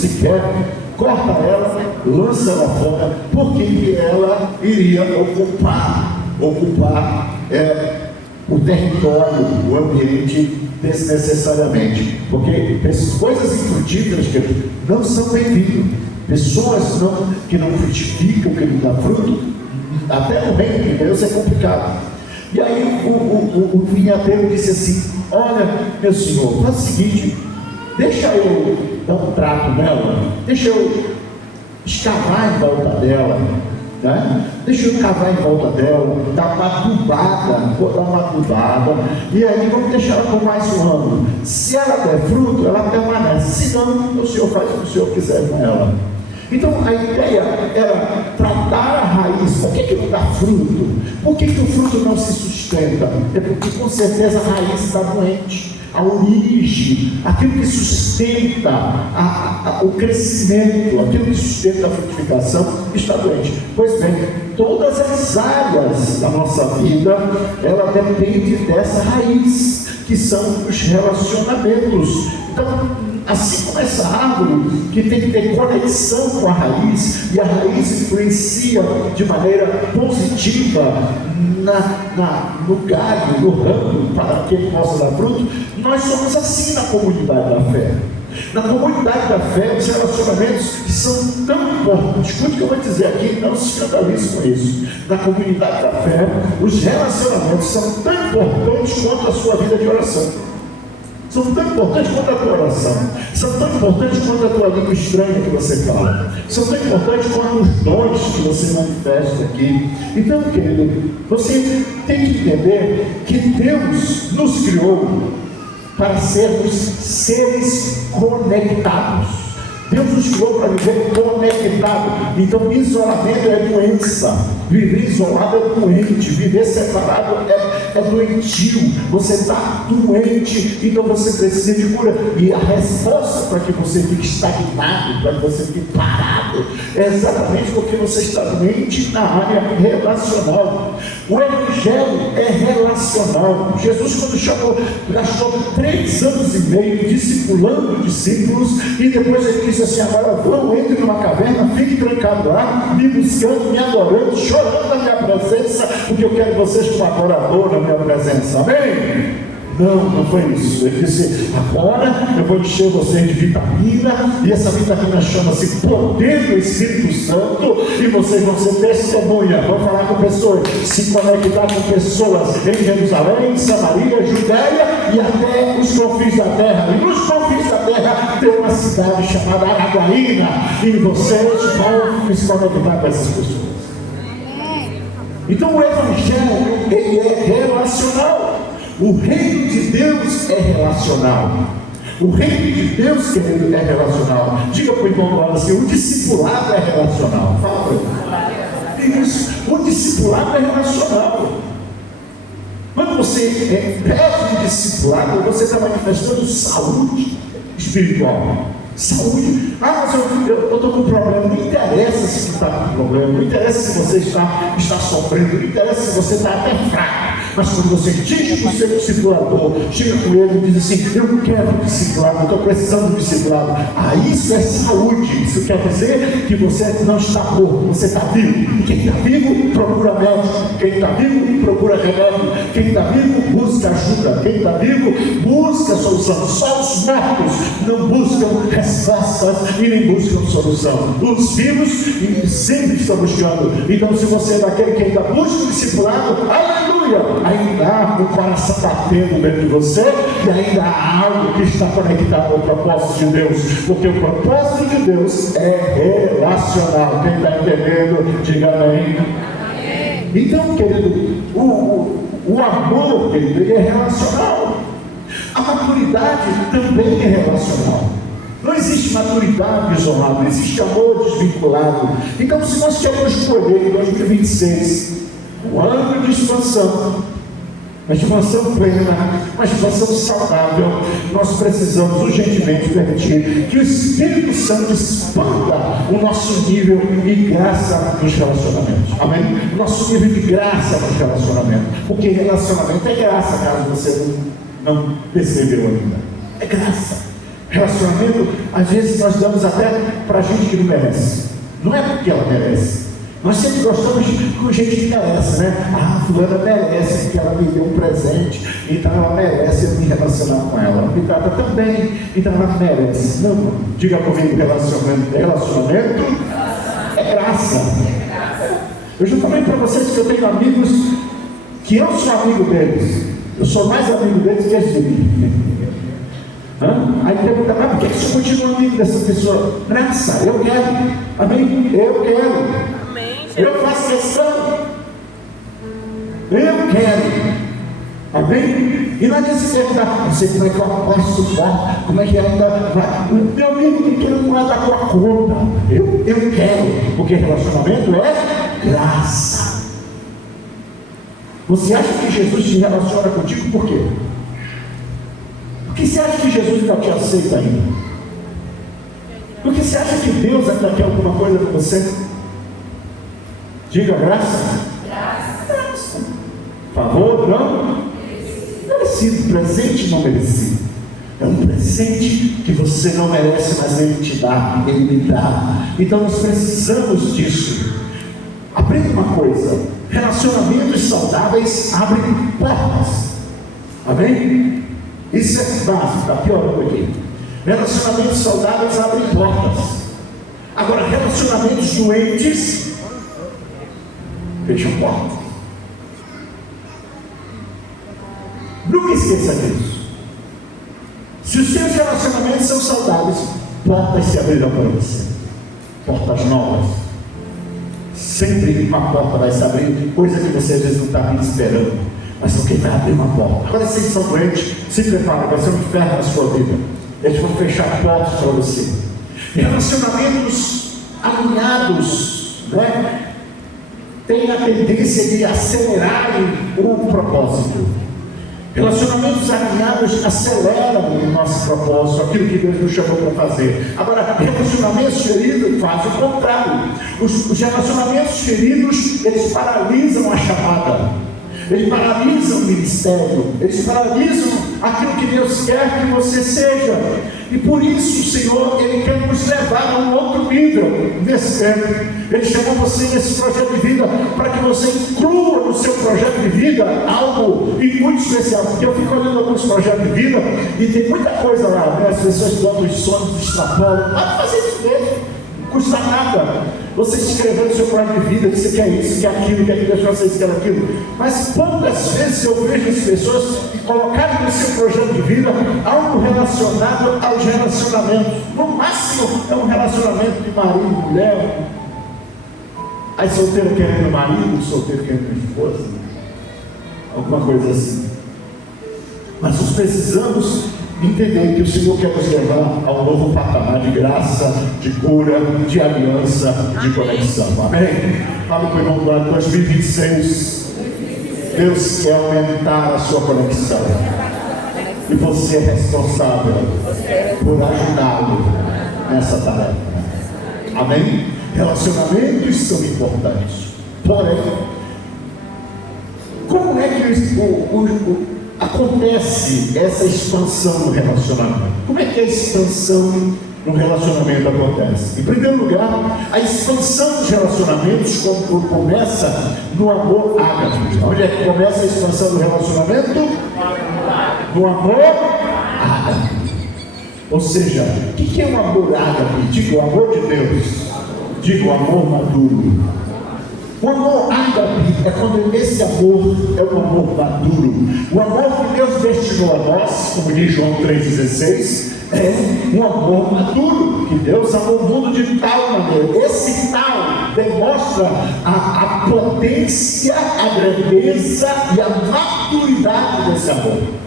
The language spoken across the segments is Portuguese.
se quer, corta ela, lança ela fora, porque ela iria ocupar o território, o ambiente desnecessariamente, porque coisas infrutíferas que não são bem-vindas, pessoas que não frutificam, que não dão fruto, até no reino de Deus é complicado. E aí o vinhadeiro disse assim: olha, meu senhor, faz o seguinte, deixa eu dar um trato nela, deixa eu escavar em volta dela, né? Deixa eu cavar em volta dela, dar uma adubada, vou dar uma adubada, e aí vamos deixar ela por mais um ano. Se ela der fruto, ela permanece, se não, o senhor faz o que o senhor quiser com ela. Então a ideia era tratar a raiz. Por que não dá fruto? Por que o fruto não se sustenta? É porque com certeza a raiz está doente. A origem, aquilo que sustenta o crescimento, aquilo que sustenta a frutificação está doente. Pois bem, todas as áreas da nossa vida, ela depende dessa raiz, que são os relacionamentos. Então, assim como essa árvore que tem que ter conexão com a raiz, e a raiz influencia de maneira positiva no galho, no ramo, para que ele possa dar fruto, nós somos assim na comunidade da fé. Na comunidade da fé, os relacionamentos são tão importantes. Escute o que eu vou dizer aqui, não se escandalize com isso. Na comunidade da fé, os relacionamentos são tão importantes quanto a sua vida de oração. São tão importantes quanto a tua oração. São tão importantes quanto a tua língua estranha que você fala. São tão importantes quanto os dons que você manifesta aqui. Então, querido, você tem que entender que Deus nos criou para sermos seres conectados. Deus nos criou para viver conectado. Então, isolamento é doença. Viver isolado é doente. Viver separado é doentio. Você está doente, então você precisa de cura. E a resposta para que você fique estagnado, para que você fique parado, é exatamente porque você está doente na área relacional. O Evangelho é relacional. Jesus, quando chamou, gastou 3 anos e meio discipulando discípulos, e depois ele disse assim: agora vão, entre numa caverna, fique trancado lá, me buscando, me adorando, chorando na minha presença, porque eu quero vocês como adorador na minha presença. Amém? Não foi isso. Ele disse: agora eu vou encher vocês de vitamina, e essa vitamina chama-se poder do Espírito Santo, e vocês vão ser testemunha, vão falar com pessoas, se conectar com pessoas em Jerusalém, Samaria, Judéia e até os confins da terra. E nos confins da terra tem uma cidade chamada Araguaína, e vocês vão se conectar com essas pessoas. Então o Evangelho, ele é relacional. O reino de Deus é relacional. O reino de Deus, querido, é relacional. Diga para o irmão do lado assim: o discipulado é relacional. Fala para ele. Isso. O discipulado é relacional. Quando você pede um discipulado, você está manifestando saúde espiritual. Saúde. Mas eu estou com problema. Não interessa se você está com problema, não interessa se você está sofrendo, não interessa se você está até fraco. Mas quando você diz para o seu discipulador, chega com ele e diz assim: eu quero discipulado, eu estou precisando de discipulado. Isso é saúde. Isso quer dizer que você não está morto, você está vivo. E quem está vivo procura médico, quem está vivo procura remédio, quem está vivo busca ajuda, quem está vivo busca solução. Só os mortos não buscam respostas e nem buscam solução. Os vivos sempre estão buscando. Então, se você é daquele que ainda busca o discipulado, aleluia, ainda há um coração batendo dentro de você, e ainda há algo que está conectado ao propósito de Deus, porque o propósito de Deus é relacional. Quem está entendendo, diga amém. Então, querido, o amor, querido, ele é relacional. A maturidade também é relacional. Não existe maturidade isolada, não existe amor desvinculado. Então, se nós queremos escolher em 2026 um ano de expansão, uma expansão plena, uma expansão saudável, nós precisamos urgentemente permitir que o Espírito Santo expanda o nosso nível de graça nos relacionamentos. Amém? O nosso nível de graça nos relacionamentos. Porque relacionamento é graça, caso você não percebeu ainda. É graça. Relacionamento, às vezes nós damos até para gente que não merece. Não é porque ela merece. Nós sempre gostamos com gente que merece, né? Ah, fulana merece, porque ela me deu um presente, então ela merece eu me relacionar com ela. Ela me trata tão bem, então ela merece. Não, diga comigo, relacionamento é graça. Eu já falei para vocês que eu tenho amigos que eu sou amigo deles. Eu sou mais amigo deles que eles de mim. Aí pergunta, mas por que você continua amigo dessa pessoa? Graça, eu quero. Amém? Eu quero. Eu faço questão. Eu quero. Amém? E não adianta se perguntar, não sei como é que eu posso suportar, como é que anda. Meu amigo, não quero não é da tua conta. Eu quero, porque relacionamento é graça. Você acha que Jesus se relaciona contigo por quê? Porque você acha que Jesus ainda te aceita ainda? Porque você acha que Deus ainda quer alguma coisa com você? Diga graça. Graça. Favor, não? Merecido, presente não merecido. É um presente que você não merece, mas Ele te dá, Ele me dá. Então nós precisamos disso. Aprenda uma coisa: relacionamentos saudáveis abrem portas. Amém? Isso é básico, está piorando aqui. Relacionamentos saudáveis abrem portas. Agora, relacionamentos doentes fecham portas. Nunca esqueça disso. Se os seus relacionamentos são saudáveis, portas se abrirão para você. Portas novas. Sempre uma porta vai se abrir, coisa que você às vezes não está nem esperando. Mas alguém vai abrir uma porta. Agora vocês são doentes, se prepara, vai ser um inferno na sua vida. Eles vão fechar portas para você. Relacionamentos alinhados, né? Tem a tendência de acelerarem o propósito. Relacionamentos alinhados aceleram o nosso propósito, aquilo que Deus nos chamou para fazer. Agora, relacionamentos feridos fazem o contrário. Os relacionamentos feridos, eles paralisam a chamada. Eles paralisam o ministério. Eles paralisam aquilo que Deus quer que você seja. E por isso o Senhor, Ele quer nos levar a um outro nível nesse tempo. Ele chamou você nesse projeto de vida para que você inclua no seu projeto de vida algo muito especial. Porque eu fico olhando alguns projetos de vida e tem muita coisa lá, né? As pessoas dão os sonhos, extrapolam. Pode fazer isso mesmo, não custa nada. Você escreveu no seu projeto de vida que você quer isso, quer aquilo, quer que você quer aquilo. Mas poucas vezes eu vejo as pessoas colocarem no seu projeto de vida algo relacionado aos relacionamentos. No máximo é um relacionamento de marido e mulher. Aí solteiro querendo marido, solteiro querendo esposa. Alguma coisa assim. Mas nós precisamos entender que o Senhor quer nos levar ao novo patamar de graça, de cura, de aliança, de conexão. Amém? Fala com o irmão do lado, 2026, Deus quer aumentar a sua conexão. E você é responsável por ajudá-lo nessa tarefa. Amém? Relacionamentos são importantes. Porém, como é que acontece essa expansão no relacionamento? Como é que a expansão no relacionamento acontece? Em primeiro lugar, a expansão dos relacionamentos começa no amor ágape. Onde é que começa a expansão do relacionamento? No amor ágape. Ou seja, o que é o amor ágape? Diga o amor de Deus. Diga o amor maduro. O amor ágape é quando esse amor é um amor maduro. O amor que Deus destinou a nós, como diz João 3,16, é um amor maduro, que Deus amou o mundo de tal maneira. Esse tal demonstra a potência, a grandeza e a maturidade desse amor.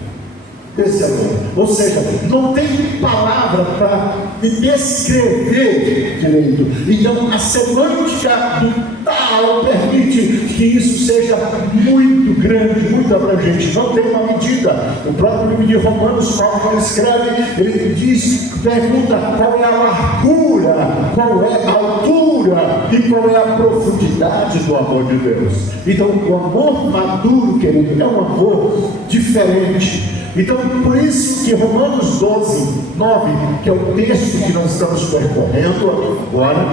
Ou seja, não tem palavra para me descrever direito. Então a semântica do tal permite que isso seja muito grande, muito abrangente. Não tem uma medida. O próprio livro de Romanos, Paulo ele escreve, ele diz, pergunta qual é a largura, qual é a altura e qual é a profundidade do amor de Deus. Então o amor maduro, querido, é um amor diferente. Então, por isso que Romanos 12, 9, que é o texto que nós estamos percorrendo agora,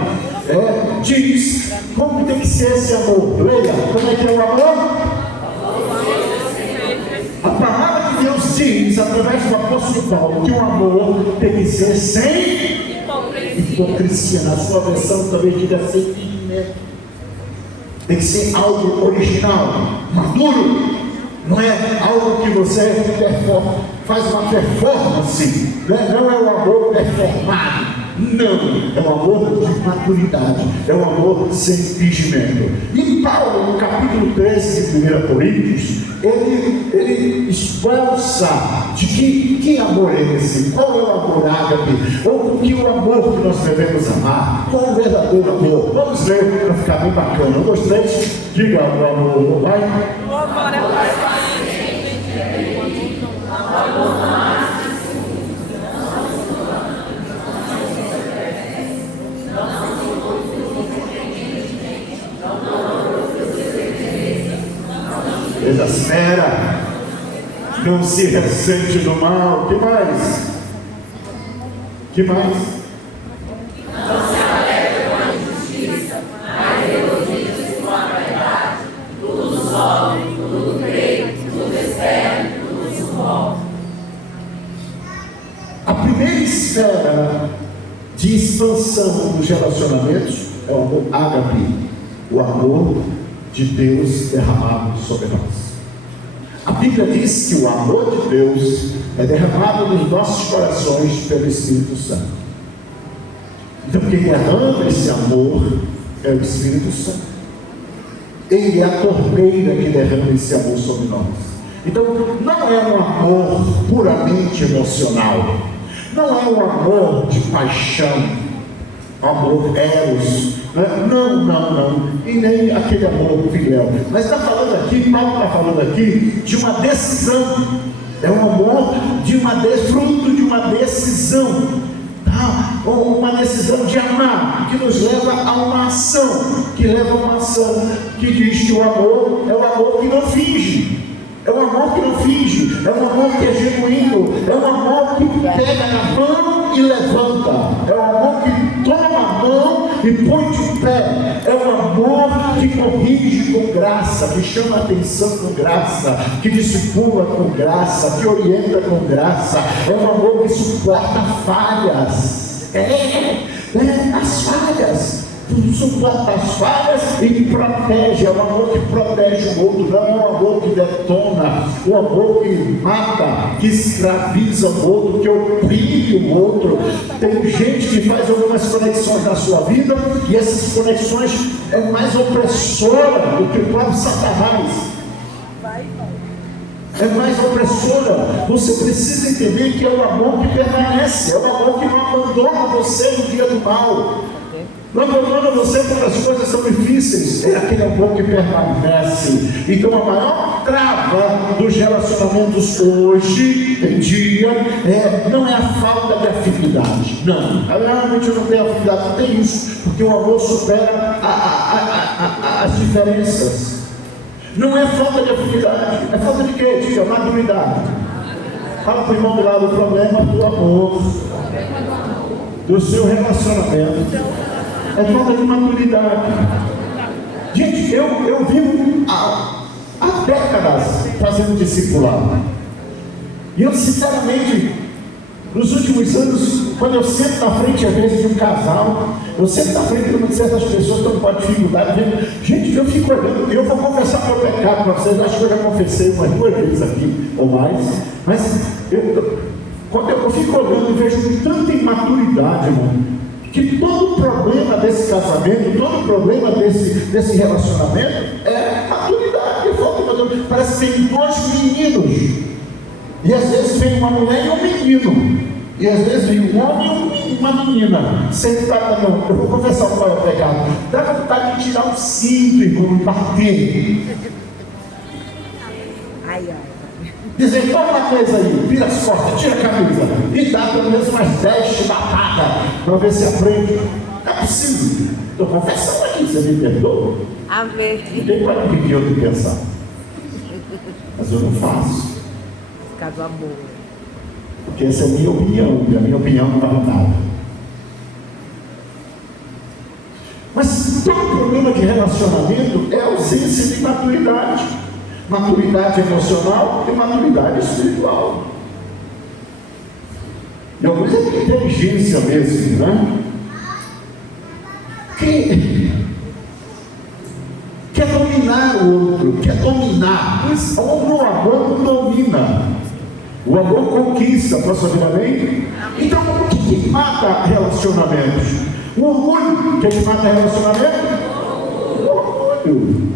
diz como tem que ser esse amor. Leia, como é que é o amor? A palavra de Deus diz, através do apóstolo Paulo, que o amor tem que ser sem hipocrisia. Na sua versão também diga sem fingimento. Tem que ser algo original, maduro. Não é algo que você faz uma performance. Não é um amor performado. Não, é um amor de maturidade, é um amor sem fingimento. E Paulo, no capítulo 13 de 1 Coríntios, ele expulsa de que amor é esse? Qual é o amor ágape? Ou que o amor que nós devemos amar? Qual é o verdadeiro amor? Vamos ler para ficar bem bacana. 1, 2, 3, diga o amor, vai. O amor é paciente. Exaspera, não se ressente do mal. Que mais? Que mais? Não se alegra com a injustiça, mas elogia com a verdade. Tudo sofre, tudo crê, tudo espera, tudo suporta. A primeira esfera de expansão dos relacionamentos é o amor ágape, o amor de Deus derramado sobre nós. A Bíblia diz que o amor de Deus é derramado nos nossos corações pelo Espírito Santo. Então quem derrama esse amor é o Espírito Santo. Ele é a torneira que derrama esse amor sobre nós. Então não é um amor puramente emocional, não é um amor de paixão, amor eros, não, e nem aquele amor filial. Mas está falando aqui, Paulo está falando aqui de uma decisão. É um amor fruto de uma decisão, tá? Ou uma decisão de amar, que nos leva a uma ação, que diz que o amor é o amor que não finge. É um amor que não finge, é um amor que é genuíno, é um amor que pega na mão e levanta, é um amor que toma a mão e põe de pé, é um amor que corrige com graça, que chama a atenção com graça, que discipula com graça, que orienta com graça, é um amor que suporta falhas, as falhas. Suporta as falhas e protege. É um amor que protege o outro, não é um amor que detona, um amor que mata, que escraviza o outro, que oprime o outro. Tem gente que faz algumas conexões na sua vida e essas conexões é mais opressora do que o próprio Satanás. É mais opressora. Você precisa entender que é o amor que permanece, é o amor que não abandona você no dia do mal. Não abandona você quando as coisas são difíceis. É aquele amor que permanece. Então a maior trava dos relacionamentos hoje em dia não é a falta de afinidade. Não, realmente eu não tenho afinidade. Não tem isso, porque o amor supera as diferenças. Não é falta de afinidade. É falta de quê? Diga, maturidade. Fala para o irmão do lado, o problema do amor, do seu relacionamento é falta de maturidade. Gente, eu vivo há décadas fazendo discipulado. E eu sinceramente, nos últimos anos, quando eu sento na frente às vezes de um casal, eu sento na frente de certas pessoas que estão com a dificuldade, gente, eu fico olhando, eu vou confessar meu pecado para vocês, acho que eu já confessei umas 2 vezes aqui, ou mais, mas quando eu fico olhando e vejo tanta imaturidade, irmão, que todo problema desse casamento, todo problema desse relacionamento é maturidade, falta de maturidade. Parece que tem 2 meninos, e às vezes vem uma mulher e um menino, e às vezes vem um homem e uma menina, sentada. Não, eu vou confessar qual é o pecado, dá vontade de tirar um cinto, irmão, e bater. Dizer, toma uma coisa aí, vira as costas, tira a camisa e dá pelo menos umas 10 chibatadas para ver se aprende. Não é possível. Estou confessando aqui, você me perdoa? Amém. Ninguém pode pedir eu de pensar, mas eu não faço. causa do amor. Porque essa é a minha opinião, e a minha opinião não vale nada. Mas todo problema de relacionamento é ausência de maturidade. Maturidade emocional e maturidade espiritual. E alguns é de inteligência mesmo, né? Que quer dominar o outro, quer dominar. O amor não domina. O amor conquista, posso ouvir amém? Então, o que mata relacionamentos? O orgulho. O que mata relacionamento? O orgulho.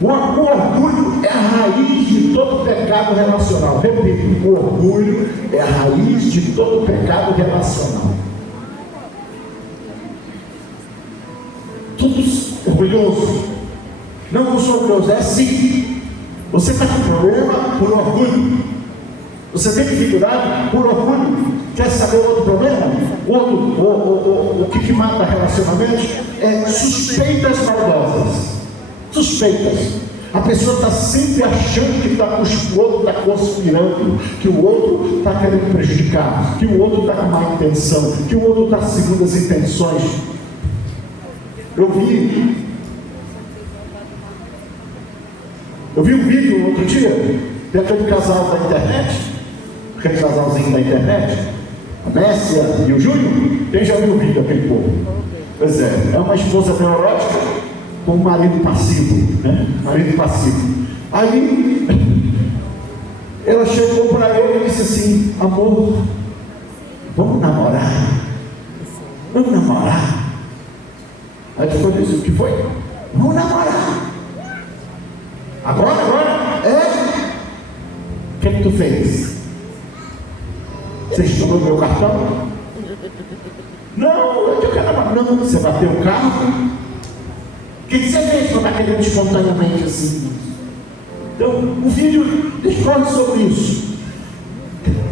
O orgulho é a raiz de todo pecado relacional. Repito, o orgulho é a raiz de todo pecado relacional. Todos orgulhosos. Não sou orgulhoso, é assim. Você está com problema por orgulho. Você tem dificuldade por orgulho. Quer saber outro problema? O que mata relacionamentos é suspeitas maldosas. Suspeitas. A pessoa está sempre achando que o outro está conspirando, que o outro está querendo prejudicar, que o outro está com má intenção, que o outro está segundo as intenções. Eu vi um vídeo outro dia daquele casal da internet, aquele casalzinho da internet, a Messia e o Júlio. Quem já viu o vídeo daquele povo? Pois é uma esposa neurótica com um marido passivo, né? Marido passivo. Aí ela chegou para ele e disse assim: amor, vamos namorar? Vamos namorar? Aí ele disse: o que foi? Vamos namorar. Agora? É? O que tu fez? Você estudou meu cartão? Não, eu quero namorar. Não, você bateu o carro? O que você fez para estar querendo espontaneamente assim? Então, o vídeo discorre sobre isso.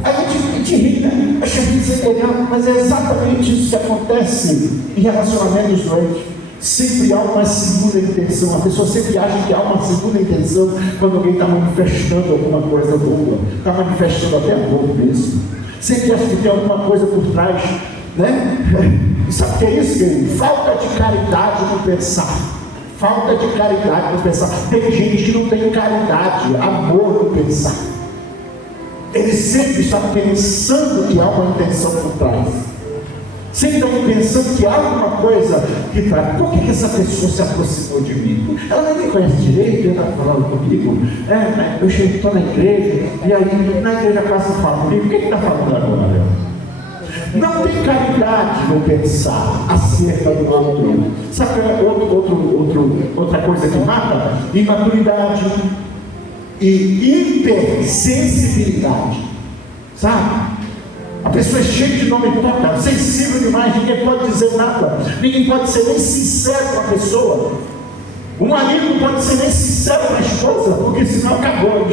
A gente ri, né? A gente diz legal, mas é exatamente isso que acontece em relacionamentos doentes. Sempre há uma segunda intenção. A pessoa sempre acha que há uma segunda intenção quando alguém está manifestando alguma coisa boa, está manifestando até amor mesmo. Sempre acha que tem alguma coisa por trás, né? E sabe o que é isso, querido? Falta de caridade no pensar. Falta de caridade no pensar. Tem gente que não tem caridade, amor no pensar. Ele sempre está pensando que há uma intenção por trás. Sempre está pensando que há alguma coisa que traz. Por que essa pessoa se aproximou de mim? Ela nem me conhece direito, ela está falando comigo. Eu estou na igreja, e aí na igreja a casa fala comigo. O que está falando agora? Não tem caridade no pensar acerca do outro. Sabe outra coisa que mata? Imaturidade e hipersensibilidade. Sabe? A pessoa é cheia de nome próprio, sensível demais, ninguém pode dizer nada, ninguém pode ser nem sincero com a pessoa. O marido não pode ser nem sincero com a esposa, porque senão acabou,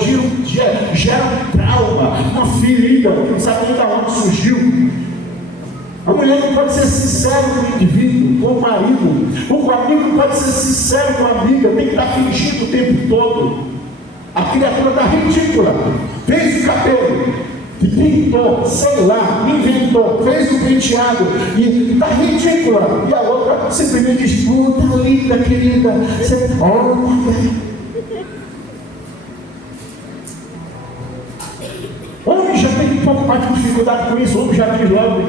gera um trauma, uma ferida, que não sabe nem de onde surgiu. A mulher não pode ser sincera com o indivíduo, com o marido. O amigo não pode ser sincero com a amiga, tem que estar fingindo o tempo todo. A criatura está ridícula, fez o cabelo, pintou, sei lá, inventou, fez o penteado e está ridícula. E a outra simplesmente diz: tá linda, querida. Você, homem já tem um pouco mais de dificuldade com isso. Homem já diz logo: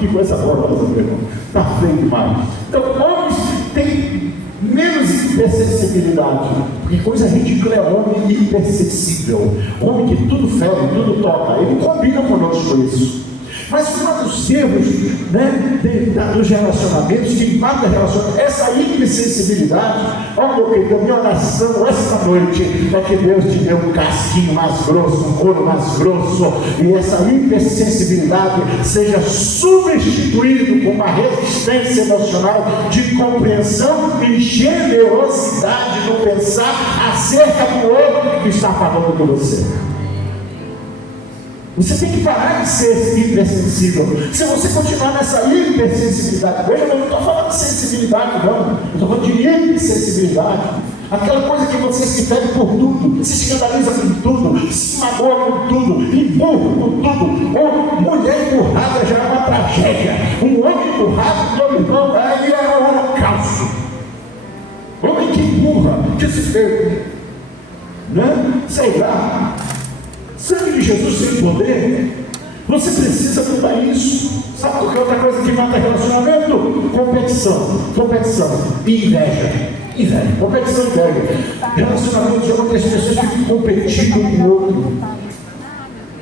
que coisa horrorosa, meu irmão, está feio demais. Então, homens têm menos hipersensibilidade, porque coisa ridícula é homem hipersensível, homem que tudo fere, tudo toca. Ele combina conosco isso. Mas um dos erros, né, dos relacionamentos, que mata relacionamento, essa hipersensibilidade. Ó, meu querido, a minha oração esta noite é que Deus te dê um casquinho mais grosso, um couro mais grosso, e essa hipersensibilidade seja substituído por uma resistência emocional de compreensão e generosidade no pensar acerca do outro que está falando com você. Você tem que parar de ser hipersensível. Se você continuar nessa hipersensibilidade, veja, eu não estou falando de sensibilidade, não. Eu estou falando de hipersensibilidade. Aquela coisa que você se fere por tudo, se escandaliza com tudo, se magoa com tudo, empurra com tudo. Ou mulher empurrada já é uma tragédia. Um homem empurrado, meu irmão, aí é um holocausto. Homem que empurra, que se fere, né? Sei lá. Sangue de Jesus tem poder. Você precisa mudar isso. Sabe por que outra coisa que mata relacionamento? Competição e inveja. Competição e inveja. Relacionamento é onde as pessoas ficam competindo um com o outro.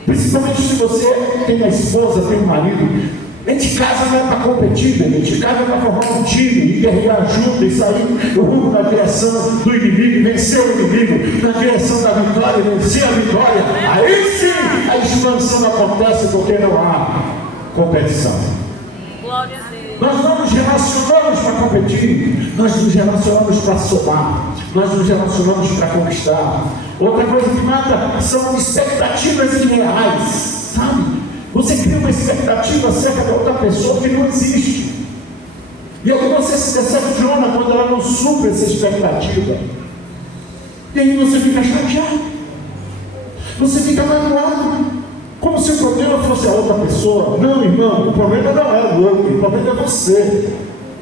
Principalmente se você tem uma esposa, tem um marido. A gente casa não é para competir, a gente casa é para formar um time e guerrear junto e sair do rumo na direção do inimigo, vencer o inimigo, na direção da vitória, vencer a vitória. Aí sim a expansão acontece porque não há competição. Glória a Deus. Nós não nos relacionamos para competir, nós nos relacionamos para somar, nós nos relacionamos para conquistar. Outra coisa que mata são expectativas irreais, sabe? Você cria uma expectativa acerca da outra pessoa que não existe. E aí você se decepciona quando ela não supre essa expectativa. E aí você fica chateado. Você fica magoado. Como se o problema fosse a outra pessoa. Não, irmão, o problema não é o outro, o problema é você,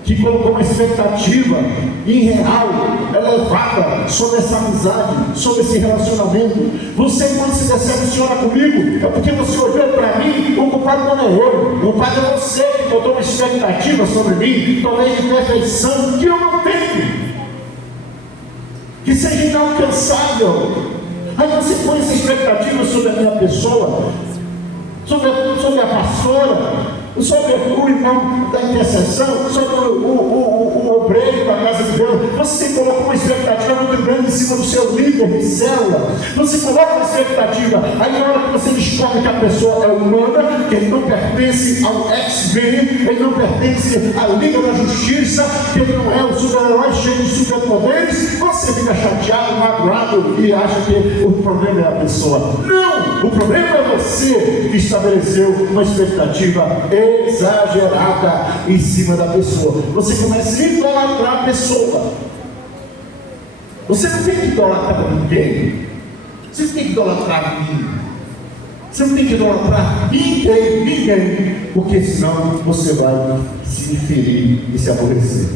que colocou uma expectativa irreal, elevada sobre essa amizade, sobre esse relacionamento. Você, quando se decepciona comigo, é porque você olhou para mim, o culpado não é eu, o culpado é você que botou uma expectativa sobre mim, talvez de perfeição, que eu não tenho, que seja inalcançável. Aí você põe essa expectativa sobre a minha pessoa, sobre a pastora, sobre o irmão da intercessão, sobre o obreiro da casa de Deus. Você coloca uma expectativa muito grande em cima do seu líder de célula. Você coloca uma expectativa. Aí na hora que você descobre que a pessoa é humana, que ele não pertence ao X-Men, ele não pertence à Liga da Justiça, que ele não é o super-herói cheio de superpoderes, você fica chateado, magoado e acha que o problema é a pessoa. Não! O problema é você que estabeleceu uma expectativa exagerada em cima da pessoa. Você começa a idolatrar a pessoa. Você não tem que idolatrar ninguém. Você não tem que idolatrar mim. Você não tem que idolatrar ninguém, porque senão você vai se ferir e se aborrecer.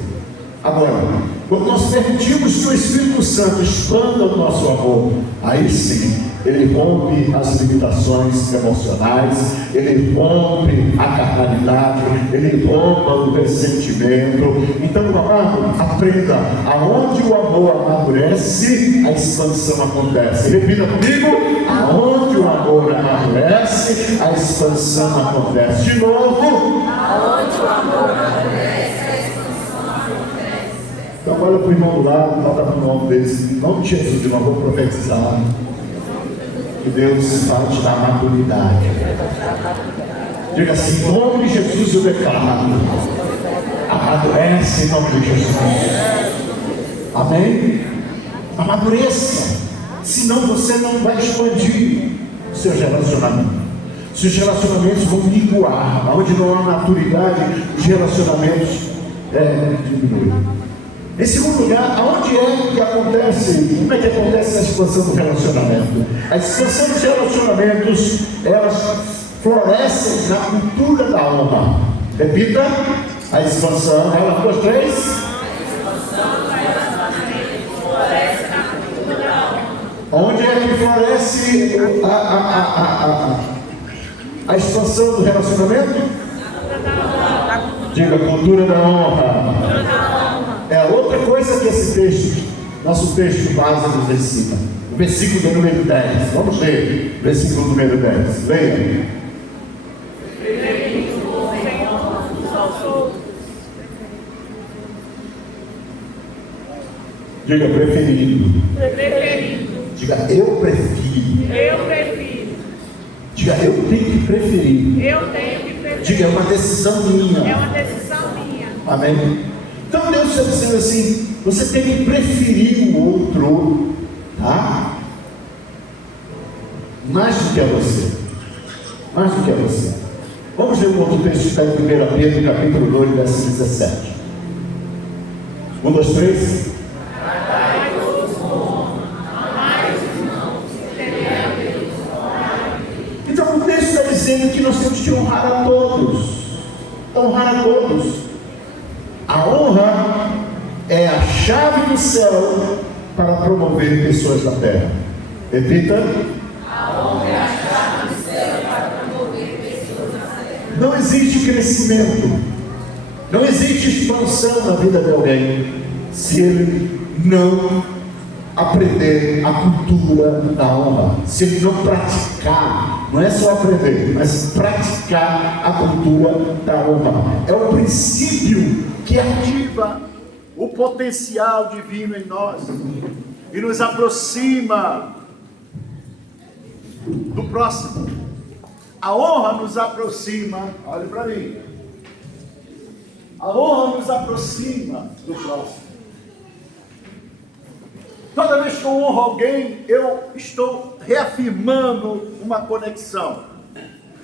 Agora, quando nós permitimos que o Espírito Santo expanda o nosso amor, aí sim, ele rompe as limitações emocionais, ele rompe a carnalidade, ele rompe o ressentimento. Então, amado, aprenda, aonde o amor amadurece, a expansão acontece. Repita comigo, aonde o amor amadurece, a expansão acontece. De novo, Aonde o amor amadurece, a expansão acontece. Então olha para o irmão do lado, bota para o nome dele, em nome de Jesus, irmão, vou profetizar. Que Deus vai te dar maturidade. Diga assim, em nome de Jesus eu declaro. Amadurece em nome de Jesus. Amém? Amadureça. Senão você não vai expandir o seu relacionamento. Seus relacionamentos vão minguar. Onde não há maturidade, os relacionamentos diminuem. Em segundo lugar, aonde é que acontece, como é que acontece a expansão do relacionamento? A expansão dos relacionamentos, elas florescem na cultura da honra. Repita, a expansão, ela, 1, 2, 3. A expansão do relacionamento floresce na cultura da honra. Onde é que floresce a expansão do relacionamento? Diga, cultura da honra. É outra coisa que esse texto, nosso texto base nos ensina. O versículo do número 10. Vamos ler. Versículo número 10. Leia. Diga preferido. Diga eu prefiro. Diga eu tenho que preferir. Diga é uma decisão minha. Amém? Então Deus está dizendo assim, você tem que preferir o outro, tá? Mais do que a você. Mais do que a você. Vamos ler um outro texto que está em 1 Pedro, capítulo 2, verso 17. 1, 2, 3. dizendo que nós temos que honrar a todos. Honrar a todos. A honra é a chave do céu para promover pessoas da terra. Repita. A honra é a chave do céu para promover pessoas na terra. Não existe crescimento, não existe expansão na vida de alguém se ele não aprender a cultura da honra, se ele não praticar, não é só aprender, mas praticar a cultura da honra. É o princípio que ativa o potencial divino em nós e nos aproxima do próximo. A honra nos aproxima, olhe para mim, a honra nos aproxima do próximo. Toda vez que eu honro alguém, eu estou reafirmando uma conexão.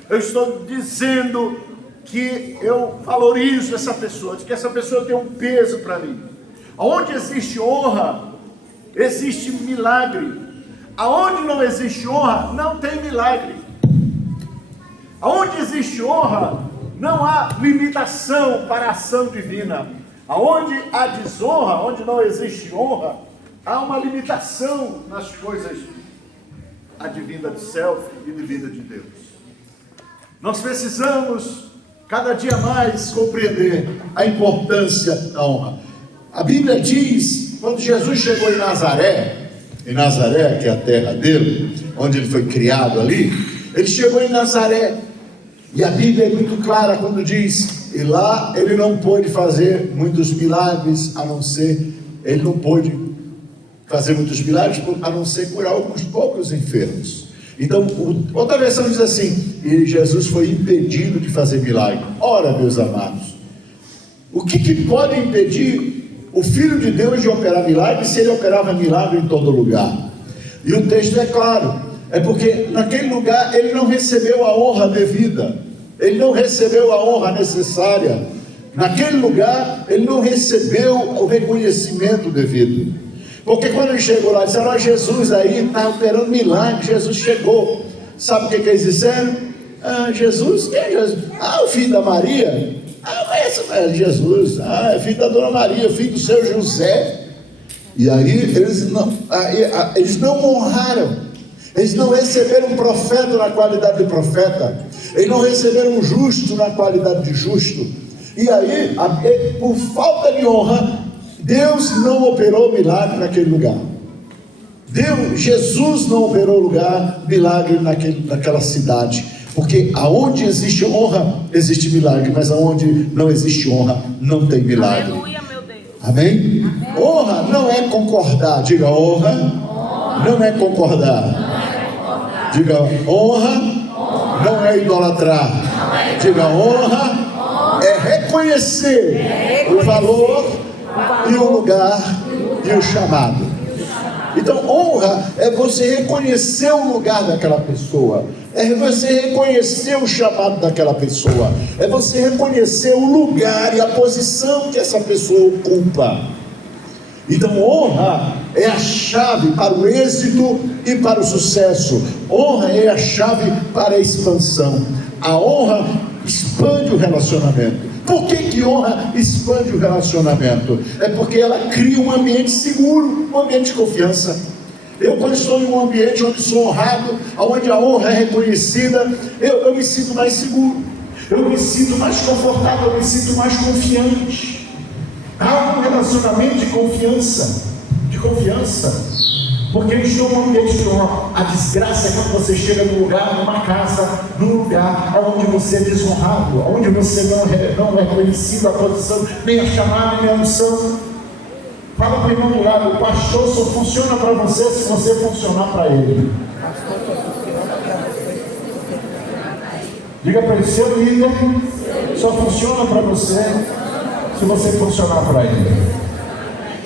Eu estou dizendo que eu valorizo essa pessoa, de que essa pessoa tem um peso para mim. Onde existe honra, existe milagre. Aonde não existe honra, não tem milagre. Aonde existe honra, não há limitação para a ação divina. Aonde há desonra, onde não existe honra, há uma limitação nas coisas advinda do céu e divina de Deus. Nós precisamos cada dia mais compreender a importância da honra. A Bíblia diz, quando Jesus chegou em Nazaré, que é a terra dele, onde ele foi criado ali, ele chegou em Nazaré, e a Bíblia é muito clara quando diz, e lá ele não pôde fazer muitos milagres, ele não pôde fazer muitos milagres, a não ser curar alguns poucos enfermos. Então, outra versão diz assim, e Jesus foi impedido de fazer milagre. Ora, meus amados, o que pode impedir o Filho de Deus de operar milagre, se ele operava milagre em todo lugar? E o texto é claro, é porque naquele lugar ele não recebeu a honra devida, ele não recebeu a honra necessária, naquele lugar ele não recebeu o reconhecimento devido. Porque quando ele chegou lá, disseram, ó, Jesus aí está operando milagre, Jesus chegou. Sabe o que eles disseram? Jesus, quem é Jesus? O filho da Maria. Esse é Jesus. É filho da dona Maria, filho do seu José. E aí eles não honraram. Eles não receberam um profeta na qualidade de profeta. Eles não receberam um justo na qualidade de justo. E aí, por falta de honra, Deus não operou milagre naquele lugar. Jesus não operou milagre naquela cidade. Porque aonde existe honra, existe milagre. Mas aonde não existe honra, não tem milagre. Aleluia, meu Deus. Amém? Amém. Honra não é concordar. Diga, honra não é concordar. Diga, honra não é idolatrar. Diga, honra é reconhecer o valor e o lugar e o chamado. Então, honra é você reconhecer o lugar daquela pessoa, é você reconhecer o chamado daquela pessoa, é você reconhecer o lugar e a posição que essa pessoa ocupa. Então, honra é a chave para o êxito e para o sucesso. Honra é a chave para a expansão. A honra expande o relacionamento. Por que honra expande o relacionamento? É porque ela cria um ambiente seguro, um ambiente de confiança. Eu, quando estou em um ambiente onde sou honrado, onde a honra é reconhecida, eu me sinto mais seguro, eu me sinto mais confortável, eu me sinto mais confiante. Há um relacionamento de confiança, porque eu estou num ambiente de honra. A desgraça é quando você chega num lugar, numa casa, num lugar onde você é desonrado, onde você não é reconhecido a posição, nem a chamada, nem a unção. Fala para o irmão do lado, o pastor só funciona para você se você funcionar para ele. Diga para ele, seu líder só funciona para você se você funcionar para ele.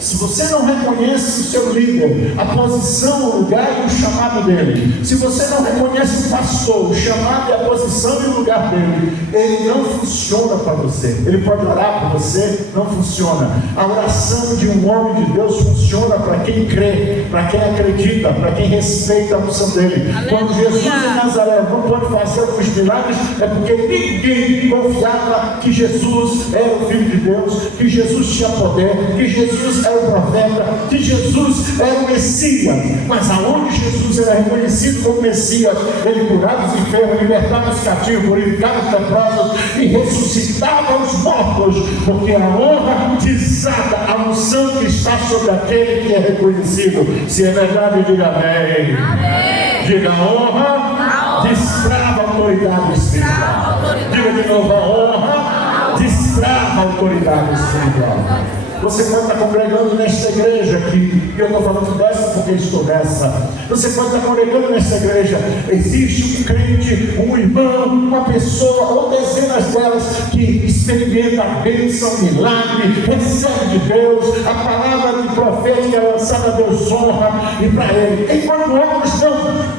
Se você não reconhece o seu líder, a posição, o lugar e o chamado dele, se você não reconhece o pastor, o chamado e a posição e o lugar dele, ele não funciona para você. Ele pode orar por você, não funciona. A oração de um homem de Deus funciona para quem crê, para quem acredita, para quem respeita a unção dele. Aleluia. Quando Jesus de Nazaré não pode fazer alguns milagres, é porque ninguém confiava que Jesus era o Filho de Deus, que Jesus tinha poder, que Jesus era o profeta, que Jesus era o Messias. Mas aonde Jesus era reconhecido como Messias, ele curava os enfermos, libertava os cativos, purificava os leprosos e ressuscitava os mortos, porque a honra desata a unção que está sobre aquele que é reconhecido. Se é verdade, diga amém. Amém. Diga honra, destrava a autoridade espiritual. Diga de novo, a honra destrava a autoridade espiritual. Você pode estar congregando nesta igreja aqui, e eu estou falando dessa porque estou nessa. Você pode estar congregando nesta igreja. Existe um crente, um irmão, uma pessoa, ou dezenas delas, que experimenta a bênção, milagre, recebe de Deus, a palavra de profética é lançada a Deus, honra e para ele. Enquanto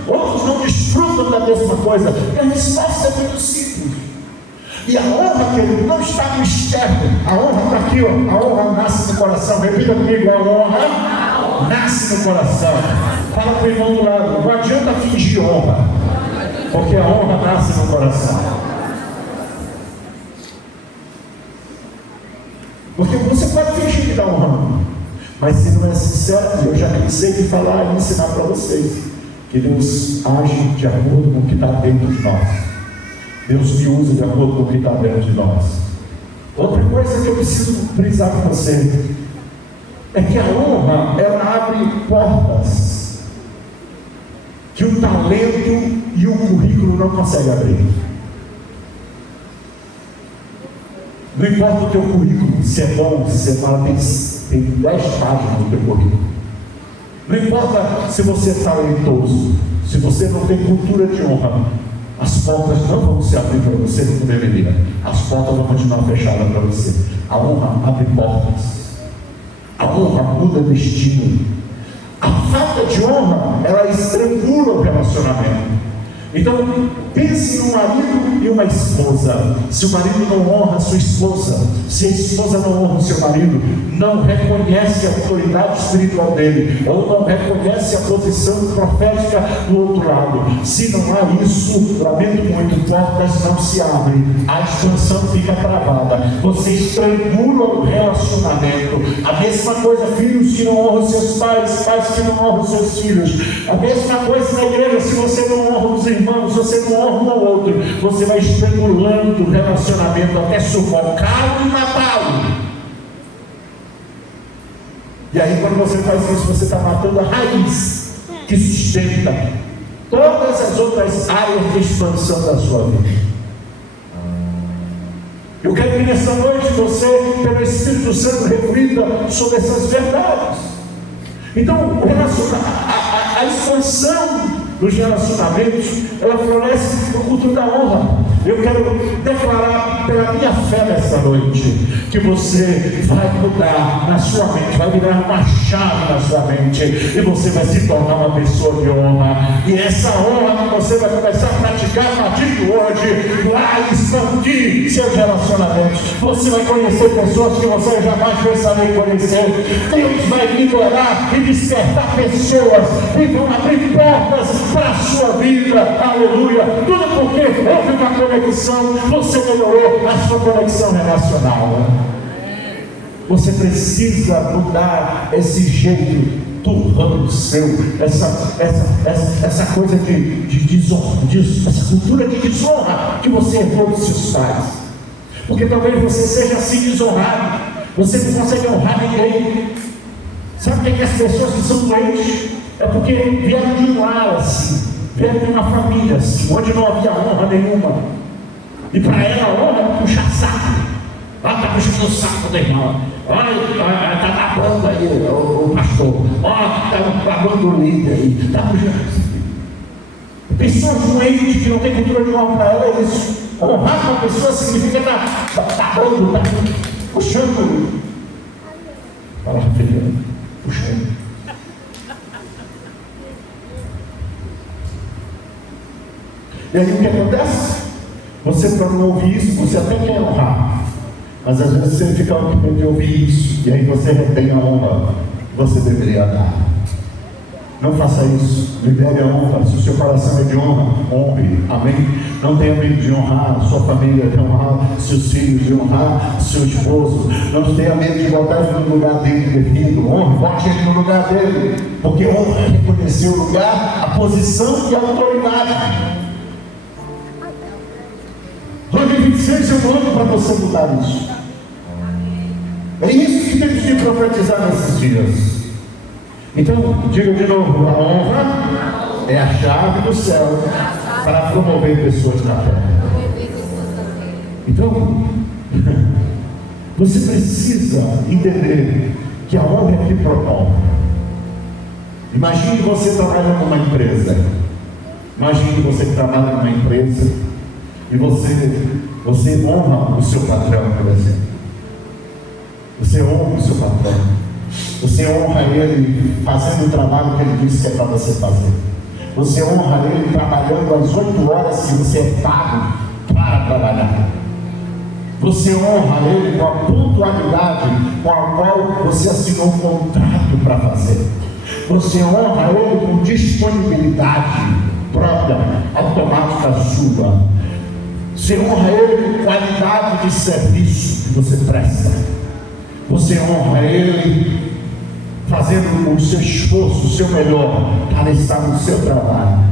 outros não desfrutam da mesma coisa. E a resposta é muito simples. E a honra, querido, não está no externo. A honra está aqui, ó. A honra nasce no coração. Repita comigo, a honra nasce no coração. Fala para o irmão do lado, não adianta fingir honra, porque a honra nasce no coração. Porque você pode fingir que está honrando, mas se não é sincero, eu já cansei de falar e ensinar para vocês que Deus age de acordo com o que está dentro de nós. Deus me usa de acordo com o que está dentro de nós. Outra coisa que eu preciso frisar com você é que a honra, ela abre portas que o talento e o currículo não conseguem abrir. Não importa o teu currículo, se é bom, se é mal, tem 10 páginas no teu currículo. Não importa se você é talentoso, se você não tem cultura de honra, as portas não vão se abrir para você como deveria. As portas vão continuar fechadas para você. A honra abre portas. A honra muda destino. A falta de honra, ela estrangula o relacionamento. Então, pense no marido e uma esposa. Se o marido não honra a sua esposa, se a esposa não honra o seu marido, não reconhece a autoridade espiritual dele, ou não reconhece a posição profética do outro lado. Se não há isso, lamento muito, portas não se abrem, a expansão fica travada, você estrangula o relacionamento. A mesma coisa, filhos que não honram seus pais, pais que não honram seus filhos. A mesma coisa na igreja, se você não honra os irmãos, você não honra um ao outro, você vai estrangulando o relacionamento até sufocá-lo e matá-lo. E aí, quando você faz isso, você está matando a raiz que sustenta todas as outras áreas de expansão da sua vida. Eu quero que nessa noite você, pelo Espírito Santo, reflita sobre essas verdades. Então, a expansão dos relacionamentos, ela floresce no culto da honra. Eu quero declarar pela minha fé nessa noite que você vai mudar na sua mente, vai virar uma chave na sua mente e você vai se tornar uma pessoa de honra. E essa honra que você vai começar a praticar a partir de hoje vai expandir seus relacionamentos. Você vai conhecer pessoas que você jamais pensaria em conhecer. Deus vai liberar e despertar pessoas e vão abrir portas para a sua vida. Aleluia! Tudo porque houve uma conexão, você melhorou a sua conexão relacional. Você precisa mudar esse jeito turrando seu, essa coisa de desonra, essa cultura de desonra que você herdou dos seus pais. Porque talvez você seja assim desonrado, você não consegue honrar ninguém. Sabe o que é que as pessoas que são doentes? É porque vieram de um lar assim, vieram de uma família assim, onde não havia honra nenhuma. E para ela a honra é puxar saco. Ela está puxando o saco da irmã. Olha, está babando aí o pastor. Olha, está babando o líder aí. Está puxando. Pessoas doentes que não tem cultura de honra, para ela é isso. Honrar uma pessoa significa estar babando, está puxando. Fala, filha. E aí o que acontece? Você, para não ouvir isso, você até quer honrar, mas às vezes você fica com medo de ouvir isso, e aí você retém a honra que você deveria dar. Não faça isso, libere a honra. Se o seu coração é de honra, honre, amém? Não tenha medo de honrar a sua família, de honrar seus filhos, de honrar seu esposo. Não tenha medo de botar ele no lugar dele devido. Honre, bote ele no lugar dele, porque honra é reconhecer o lugar, a posição e a autoridade. 2026 é um ano para você mudar isso. É isso que temos que profetizar nesses dias. Então, diga de novo: a honra é a chave do céu para promover pessoas na terra. Então, você precisa entender que a honra é que promove. Imagine você trabalhando numa empresa. Imagine você que trabalha numa empresa e você honra o seu patrão, por exemplo. Você honra o seu patrão. Você honra ele fazendo o trabalho que ele disse que é para você fazer. Você honra ele trabalhando as 8 horas que você é pago para trabalhar. Você honra ele com a pontualidade com a qual você assinou um contrato para fazer. Você honra ele com disponibilidade própria, automática sua. Você honra ele com qualidade de serviço que você presta. Você honra ele fazendo o seu esforço, o seu melhor para estar no seu trabalho,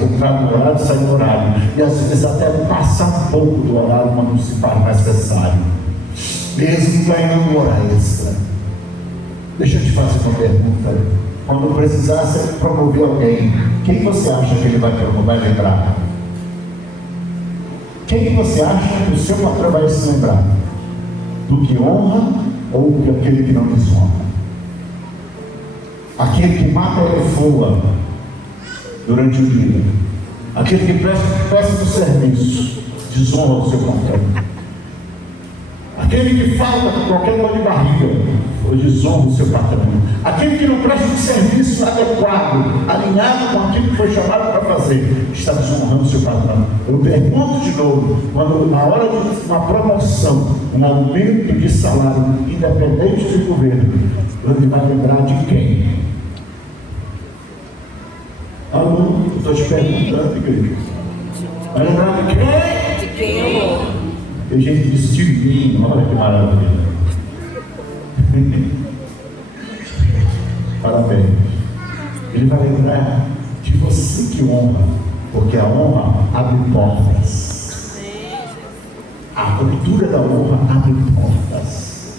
entrar no horário, sair no horário, e às vezes até passar um pouco do horário quando se faz necessário, mesmo ganhando hora extra. Deixa eu te fazer uma pergunta: quando precisar você promover alguém, quem você acha que ele vai lembrar? Quem você acha que o seu patrão vai se lembrar? Do que honra ou daquele que não desonra? Aquele que mata e voa durante o dia. Aquele que presta o serviço, desonra o seu patrão. Aquele que falta com qualquer dor de barriga, desonra o seu patrão. Aquele que não presta um serviço adequado, alinhado com aquilo que foi chamado para fazer, está desonrando o seu patrão. Eu pergunto de novo: quando na hora de uma promoção, um aumento de salário, independente do governo, ele vai lembrar de quem? Alô, eu estou te perguntando, igreja. Vai lembrar de quem? De quem eu vou. Tem gente que disse de mim, olha que maravilha. Parabéns. Ele vai lembrar de você que honra, porque a honra abre portas. A cultura da honra abre portas.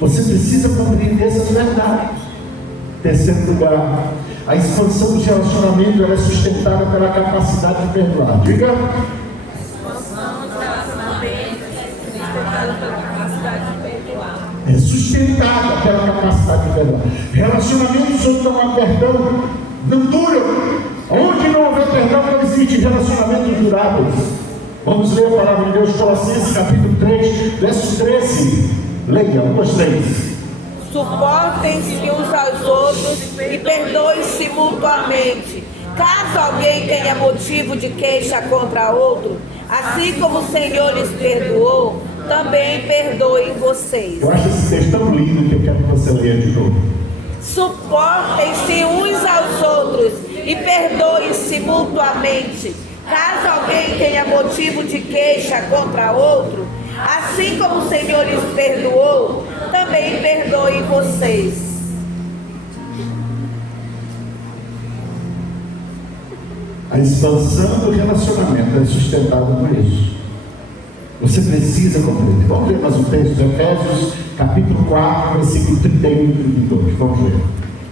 Você precisa compreender essas verdades. Terceiro lugar, a expansão do relacionamento é sustentada pela capacidade de perdoar. Diga. É sustentada pela capacidade de perdoar. Relacionamentos onde não há perdão não duram. Onde não houver perdão não existe relacionamentos duráveis. Vamos ler a palavra de Deus, Colossenses capítulo 3, verso 13. Leia, 1, 2, 3. Suportem-se uns aos outros e perdoem-se mutuamente. Caso alguém tenha motivo de queixa contra outro, assim como o Senhor lhes perdoou, também perdoem vocês. Eu acho esse texto tão lindo que eu quero que você leia de novo. Suportem-se uns aos outros e perdoem-se mutuamente. Caso alguém tenha motivo de queixa contra outro, assim como o Senhor lhes perdoou, também perdoem vocês. A expansão do relacionamento é sustentada por isso. Você precisa compreender. Vamos ler mais um texto, Efésios capítulo 4, versículo 31 e 32. Vamos ver.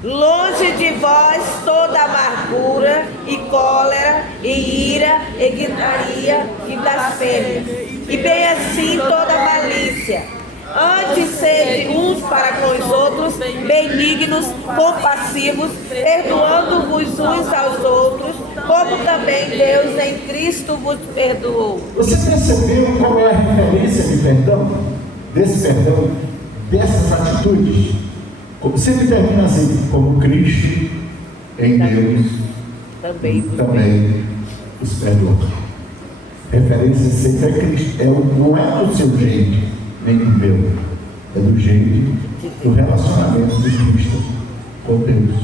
Longe de vós toda amargura e cólera e ira e gritaria e blasfêmia, e bem assim toda malícia. Antes sede uns para com os outros benignos, compassivos, perdoando-vos uns aos outros, como também Deus em Cristo vos perdoou. Você percebeu qual é a referência de perdão? Desse perdão, dessas atitudes? Sempre termina assim: como Cristo em Deus também os perdoa. Referência sempre é Cristo. Não é do seu jeito, nem do meu. É do jeito do relacionamento de Cristo com Deus.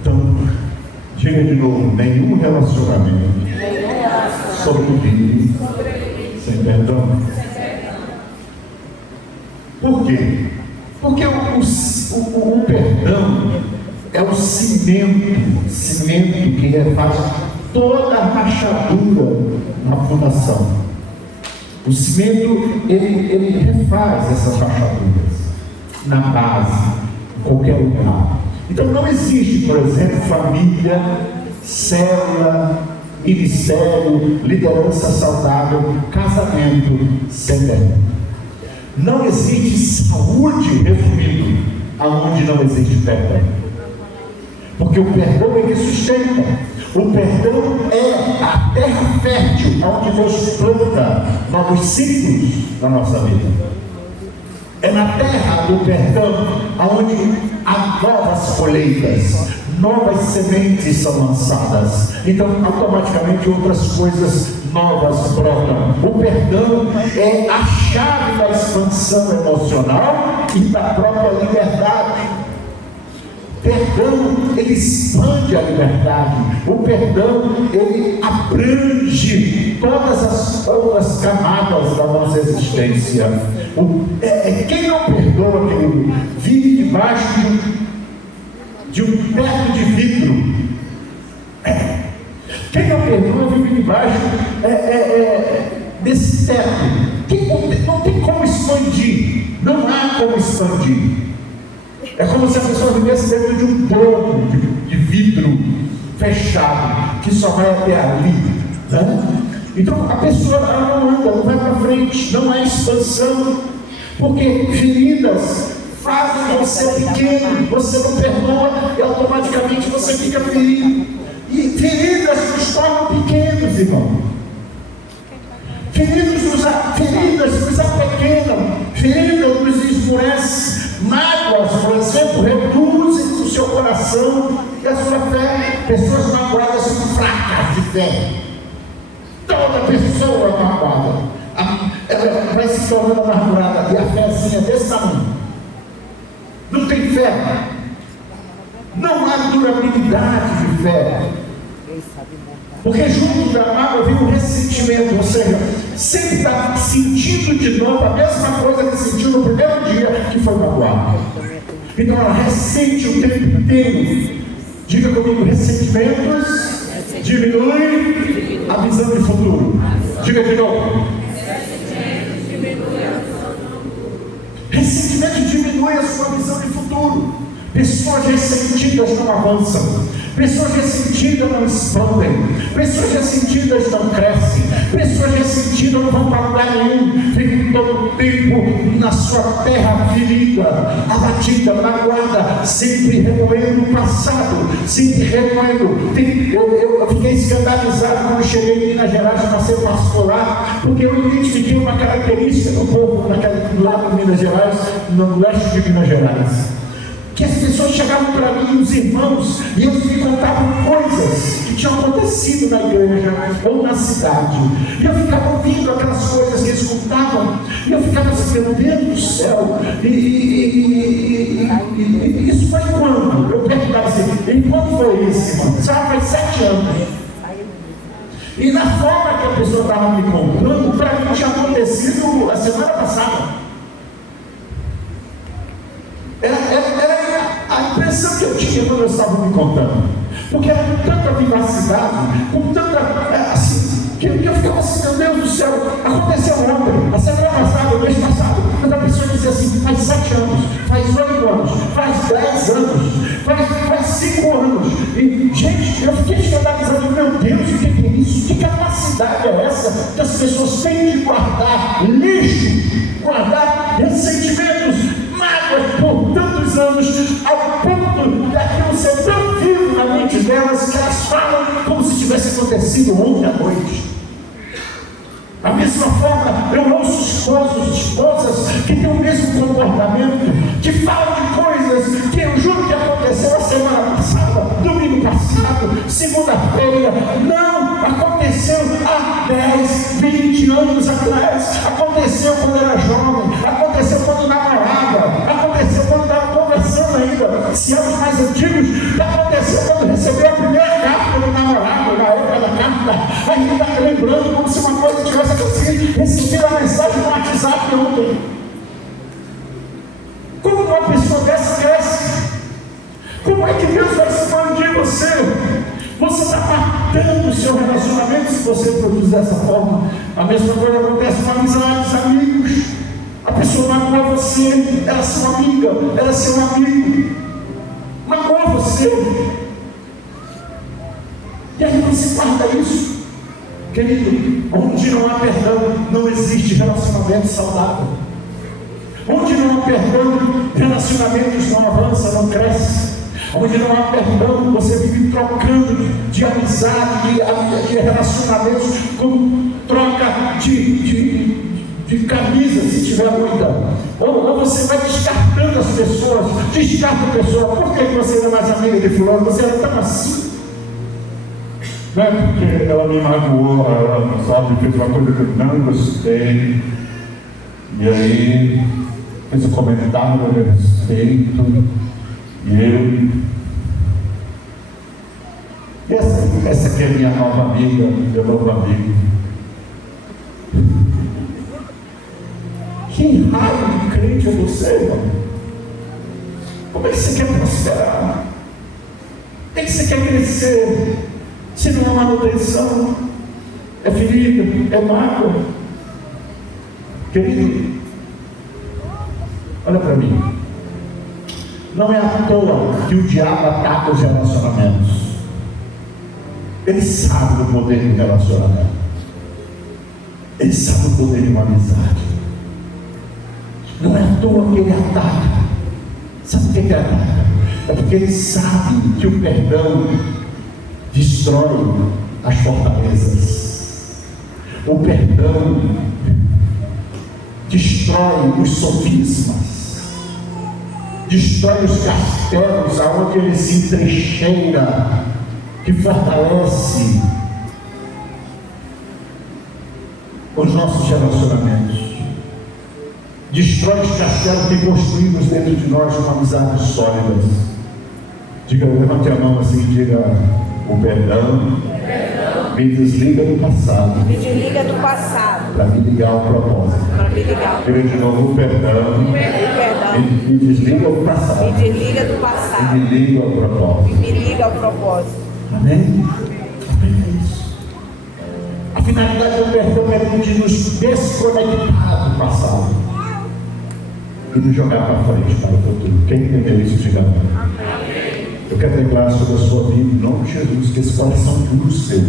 Então, diga de novo: nenhum relacionamento sobrevive sem perdão. Por quê? Porque o perdão é o cimento que refaz toda a rachadura na fundação. O cimento, ele refaz essas rachaduras na base, em qualquer lugar. Então não existe, por exemplo, família, célula, ministério, liderança saudável, casamento sem perdão. Não existe saúde, resumindo, aonde não existe perdão. Porque o perdão é que sustenta. O perdão é a terra fértil onde Deus planta novos ciclos na nossa vida. É na terra do perdão onde há novas colheitas, novas sementes são lançadas. Então automaticamente outras coisas novas brotam. O perdão é a chave da expansão emocional e da própria liberdade. Perdão, ele expande a liberdade. O perdão, ele abrange todas as outras camadas da nossa existência. Quem não perdoa, querido, vive debaixo de um teto de vidro. Quem não perdoa vive debaixo desse teto. Não tem como expandir. Não há como expandir. É como se a pessoa vivesse dentro de um globo de vidro fechado, que só vai até ali. Né? Então a pessoa ela não anda, não vai para frente, não há expansão, porque feridas fazem você pequeno, você não perdoa e automaticamente você fica ferido. E feridas nos tornam pequenos, irmão. Feridas nos apequenam, feridas nos esmurecem. Mágoas, por exemplo, reduzem o seu coração e a sua fé. Pessoas magoadas são fracas de fé. Toda pessoa magoada, ela vai se tornando amargurada, e a fézinha desse tamanho. Não tem fé. Não há durabilidade de fé. Porque junto da mágoa vem o ressentimento, ou seja, sempre está sentindo de novo a mesma coisa que sentiu no primeiro dia que foi magoado. Então ela ressente o tempo inteiro. Diga comigo: ressentimentos diminui a visão de futuro. Diga de novo: ressentimento diminui a sua visão de futuro. Pessoas ressentidas não avançam. Pessoas ressentidas não expandem. Pessoas ressentidas não crescem. Pessoas ressentidas não vão para lugar nenhum. Ficam todo o tempo na sua terra ferida, abatida, magoada, sempre remoendo o passado, sempre remoendo. Eu fiquei escandalizado quando cheguei em Minas Gerais para ser pastor lá, porque eu identifiquei uma característica do povo naquele lado de Minas Gerais, no leste de Minas Gerais. Que as pessoas chegavam para mim, os irmãos, e eles me contavam coisas que tinham acontecido na igreja ou na cidade. E eu ficava ouvindo aquelas coisas que eles contavam, e eu ficava assim: meu Deus do céu, isso foi quando? Eu perguntava assim: e quando foi isso, irmão? Isso faz 7 anos. E na forma que a pessoa estava me contando, para mim tinha acontecido a semana passada. Era a impressão que eu tinha quando eu estava me contando, porque era com tanta vivacidade, com tanta assim, que eu ficava assim: meu Deus do céu, aconteceu ontem, a semana passada, o mês passado. Mas a pessoa dizia assim: faz 7 anos, faz 8 anos, faz 10 anos, faz 5 anos. E gente, eu fiquei escandalizado: meu Deus, o que é isso? Que capacidade é essa que as pessoas têm de guardar lixo, guardar ressentimentos, mágoas por tantos anos, ao ponto daquilo ser tão vivo na mente delas que elas falam como se tivesse acontecido ontem à noite. Da mesma forma, eu ouço esposos, esposas que têm o mesmo comportamento, que falam de coisas que eu juro que aconteceu a semana passada, domingo passado, segunda-feira. dia. Não, aconteceu há 10, 20 anos atrás. Aconteceu quando era jovem, aconteceu quando namorava, aconteceu quando estava conversando ainda. Se é os mais antigos, aconteceu quando recebeu a primeira carta do namorado, na época da carta, ainda lembrando como se uma coisa tivesse acontecido. Recebi a mensagem no WhatsApp ontem. Como uma pessoa dessa cresce? Como é que Deus vai se expandir você? Você está matando o seu relacionamento se você produz dessa forma. A mesma coisa acontece com amizades, amigos. A pessoa magoa você, ela é sua amiga, ela é seu amigo. Magoa você. E aí você guarda isso. Querido, onde não há perdão, não existe relacionamento saudável. Onde não há perdão, relacionamentos não avançam, não crescem. Onde não há perdão, você vive trocando de amizade, de relacionamentos, como troca de camisa, se tiver muita. Ou você vai descartando as pessoas, descarta a pessoa. Por que você não é mais amiga de fulano? Você era tão assim. Não é porque ela me magoou, ela sabe, fez uma coisa que eu não gostei. E aí fez um comentário a meu respeito. E essa aqui é minha nova amiga, meu novo amigo. Que raio de crente é você, irmão? Como é que você quer prosperar? Como é que você quer crescer? Se não há manutenção, é ferida, é mágoa. Querido, olha para mim. Não é à toa que o diabo ataca os relacionamentos. Ele sabe do poder do relacionamento. Ele sabe o poder de uma amizade. Não é à toa que ele ataca. Sabe por que ele ataca? É porque ele sabe que o perdão destrói as fortalezas. O perdão destrói os sofismas. Destrói os castelos aonde ele se entrincheira, que fortalece os nossos relacionamentos. Destrói os castelos que construímos dentro de nós com amizades sólidas. Diga, levante a mão assim e diga: o perdão me desliga do passado. Me desliga do passado. Para me ligar ao propósito. Diga de novo: o perdão me desliga do passado. Me desliga do passado. E me liga ao propósito. E me liga ao propósito. Amém? Aprenda isso. A finalidade do perdão é de nos desconectar do passado e nos jogar para frente, para o futuro. Quem entendeu isso, diga amém. Eu quero declarar sobre a sua vida, em nome de Jesus, que esse coração duro seu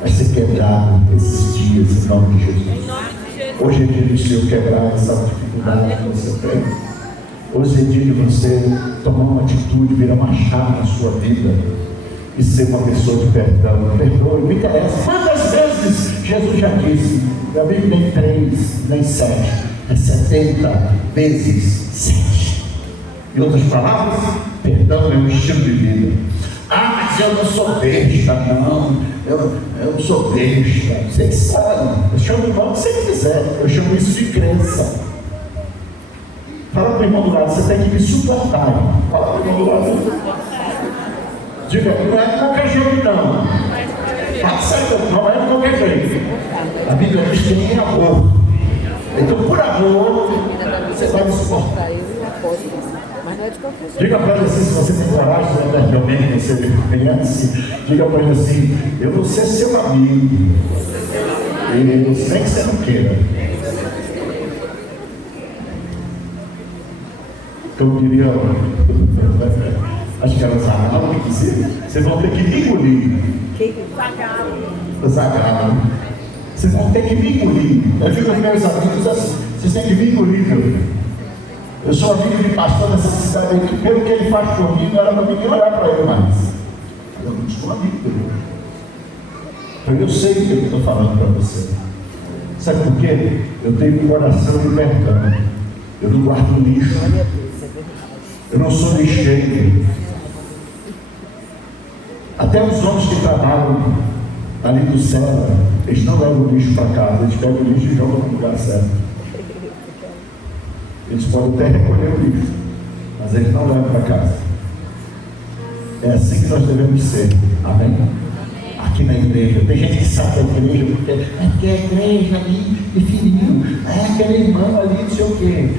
vai ser quebrado esses dias, em nome de Jesus. Hoje é dia de o Senhor quebrar essa dificuldade que você tem. Hoje é dia de você tomar uma atitude, virar uma chave na sua vida e ser uma pessoa de perdão. Perdoe, me interessa. Quantas vezes Jesus já disse? Meu amigo, nem 3, nem 7, é 70 vezes 7. Em outras palavras, perdão é um estilo de vida. Ah, mas eu não sou besta, não. Eu não sou besta. Você que sabe. Eu chamo o irmão que você quiser. Eu chamo isso de crença. Fala para o irmão do lado, você tem que me suportar. Irmão. Fala para o irmão do lado. Diga, não é de qualquer jeito, não. Não é de qualquer jeito. A Bíblia diz que nem amor. Então, por amor, você vai me suportar. Diga para ele assim, se você tem coragem, realmente você conhece, diga para ele assim: eu vou ser seu amigo. E sem que você não queira. Eu queria. Acho que era Zagalo, inclusive. Vocês vão ter que me engolir. Zagalo. Vocês vão ter que me engolir. Eu digo aos meus amigos assim: vocês têm que me engolir, meu filho. Eu sou amigo de pastor nessa cidade aqui, pelo que ele faz por mim, não era para ninguém olhar para ele mais. Eu não sou amigo dele. Então eu sei o que eu estou falando para você. Sabe por quê? Eu tenho um coração de perdão. Eu não guardo lixo. Eu não sou lixeiro. Até os homens que trabalham ali do céu, eles não levam o lixo para casa, eles pegam o lixo e jogam no lugar certo. Eles podem até recolher o lixo, mas eles não levam para casa. É assim que nós devemos ser. Amém? Aqui na igreja, tem gente que sabe da igreja porque é a igreja ali de filhinho, aquele irmão ali, não sei o quê.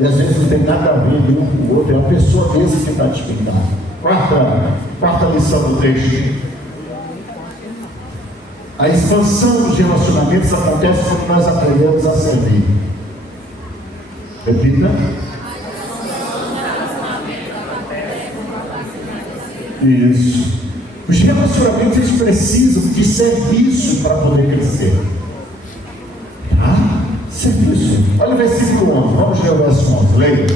E às vezes não tem nada a ver de um com o outro, é uma pessoa desse que está despintando. Quarta lição do texto. A expansão dos relacionamentos acontece quando nós aprendemos a servir. Repita. Isso. Os relacionamentos eles precisam de serviço para poder crescer. Serviço. Olha o versículo 11. Vamos ler o verso 11. Leia.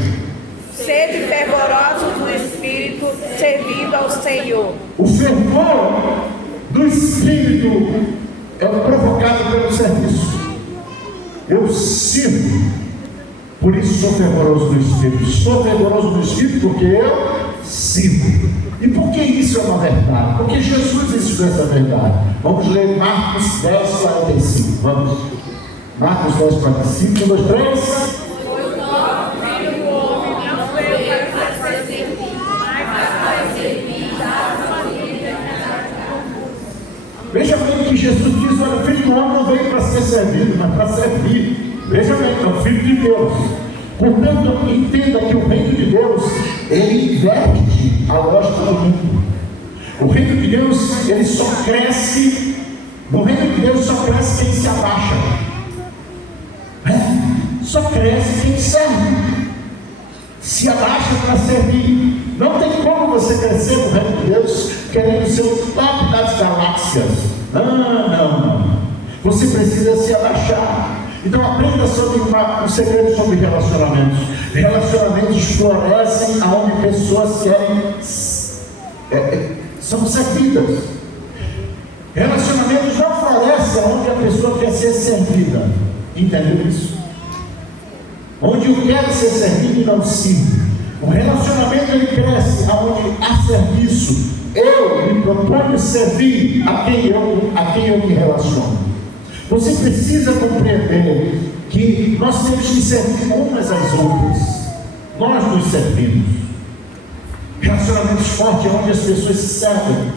Sede fervorosos no Espírito, servindo ao Senhor. O fervor do Espírito é provocado pelo serviço. Eu sirvo, por isso sou fervoroso no Espírito. Estou fervoroso no Espírito porque eu sirvo. E por que isso é uma verdade? Porque Jesus ensinou essa verdade. Vamos ler Marcos 10, 45. Vamos. Marcos 10, 45. 1, 2, 3. Veja bem que Jesus diz: olha, o Filho do Homem não veio para ser servido, mas para servir. Veja bem, é o Filho de Deus. Portanto, entenda que o reino de Deus, ele inverte a lógica do mundo. O reino de Deus, ele só cresce, no reino de Deus só cresce quem se abaixa. Só cresce quem serve. Se abaixa para servir. Não tem como você crescer no reino de Deus querendo ser o top das galáxias. Não. Você precisa se abaixar. Então aprenda sobre um segredo sobre relacionamentos. Relacionamentos florescem aonde pessoas querem são servidas. Relacionamentos não florescem onde a pessoa quer ser servida. Entendeu isso? Onde eu quero ser servido e não sirvo. O relacionamento ele cresce aonde há serviço. Eu me proponho servir a quem eu me relaciono. Você precisa compreender que nós temos que servir umas às outras. Nós nos servimos. Relacionamentos fortes é onde as pessoas se servem,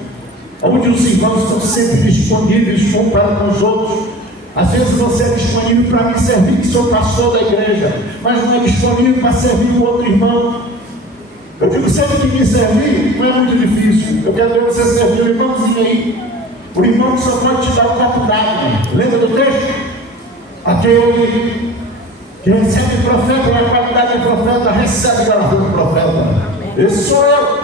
onde os irmãos estão sempre disponíveis um para os outros. Às vezes você é disponível para me servir, que sou pastor da igreja, mas não é disponível para servir o outro irmão. Eu digo sempre que me servir não é muito difícil. Eu quero ver você servir o irmãozinho aí. O irmão só pode te dar um copo d'água. Lembra do texto? Aquele que recebe o profeta, na qualidade de profeta, recebe o galardão do profeta. Esse sou eu.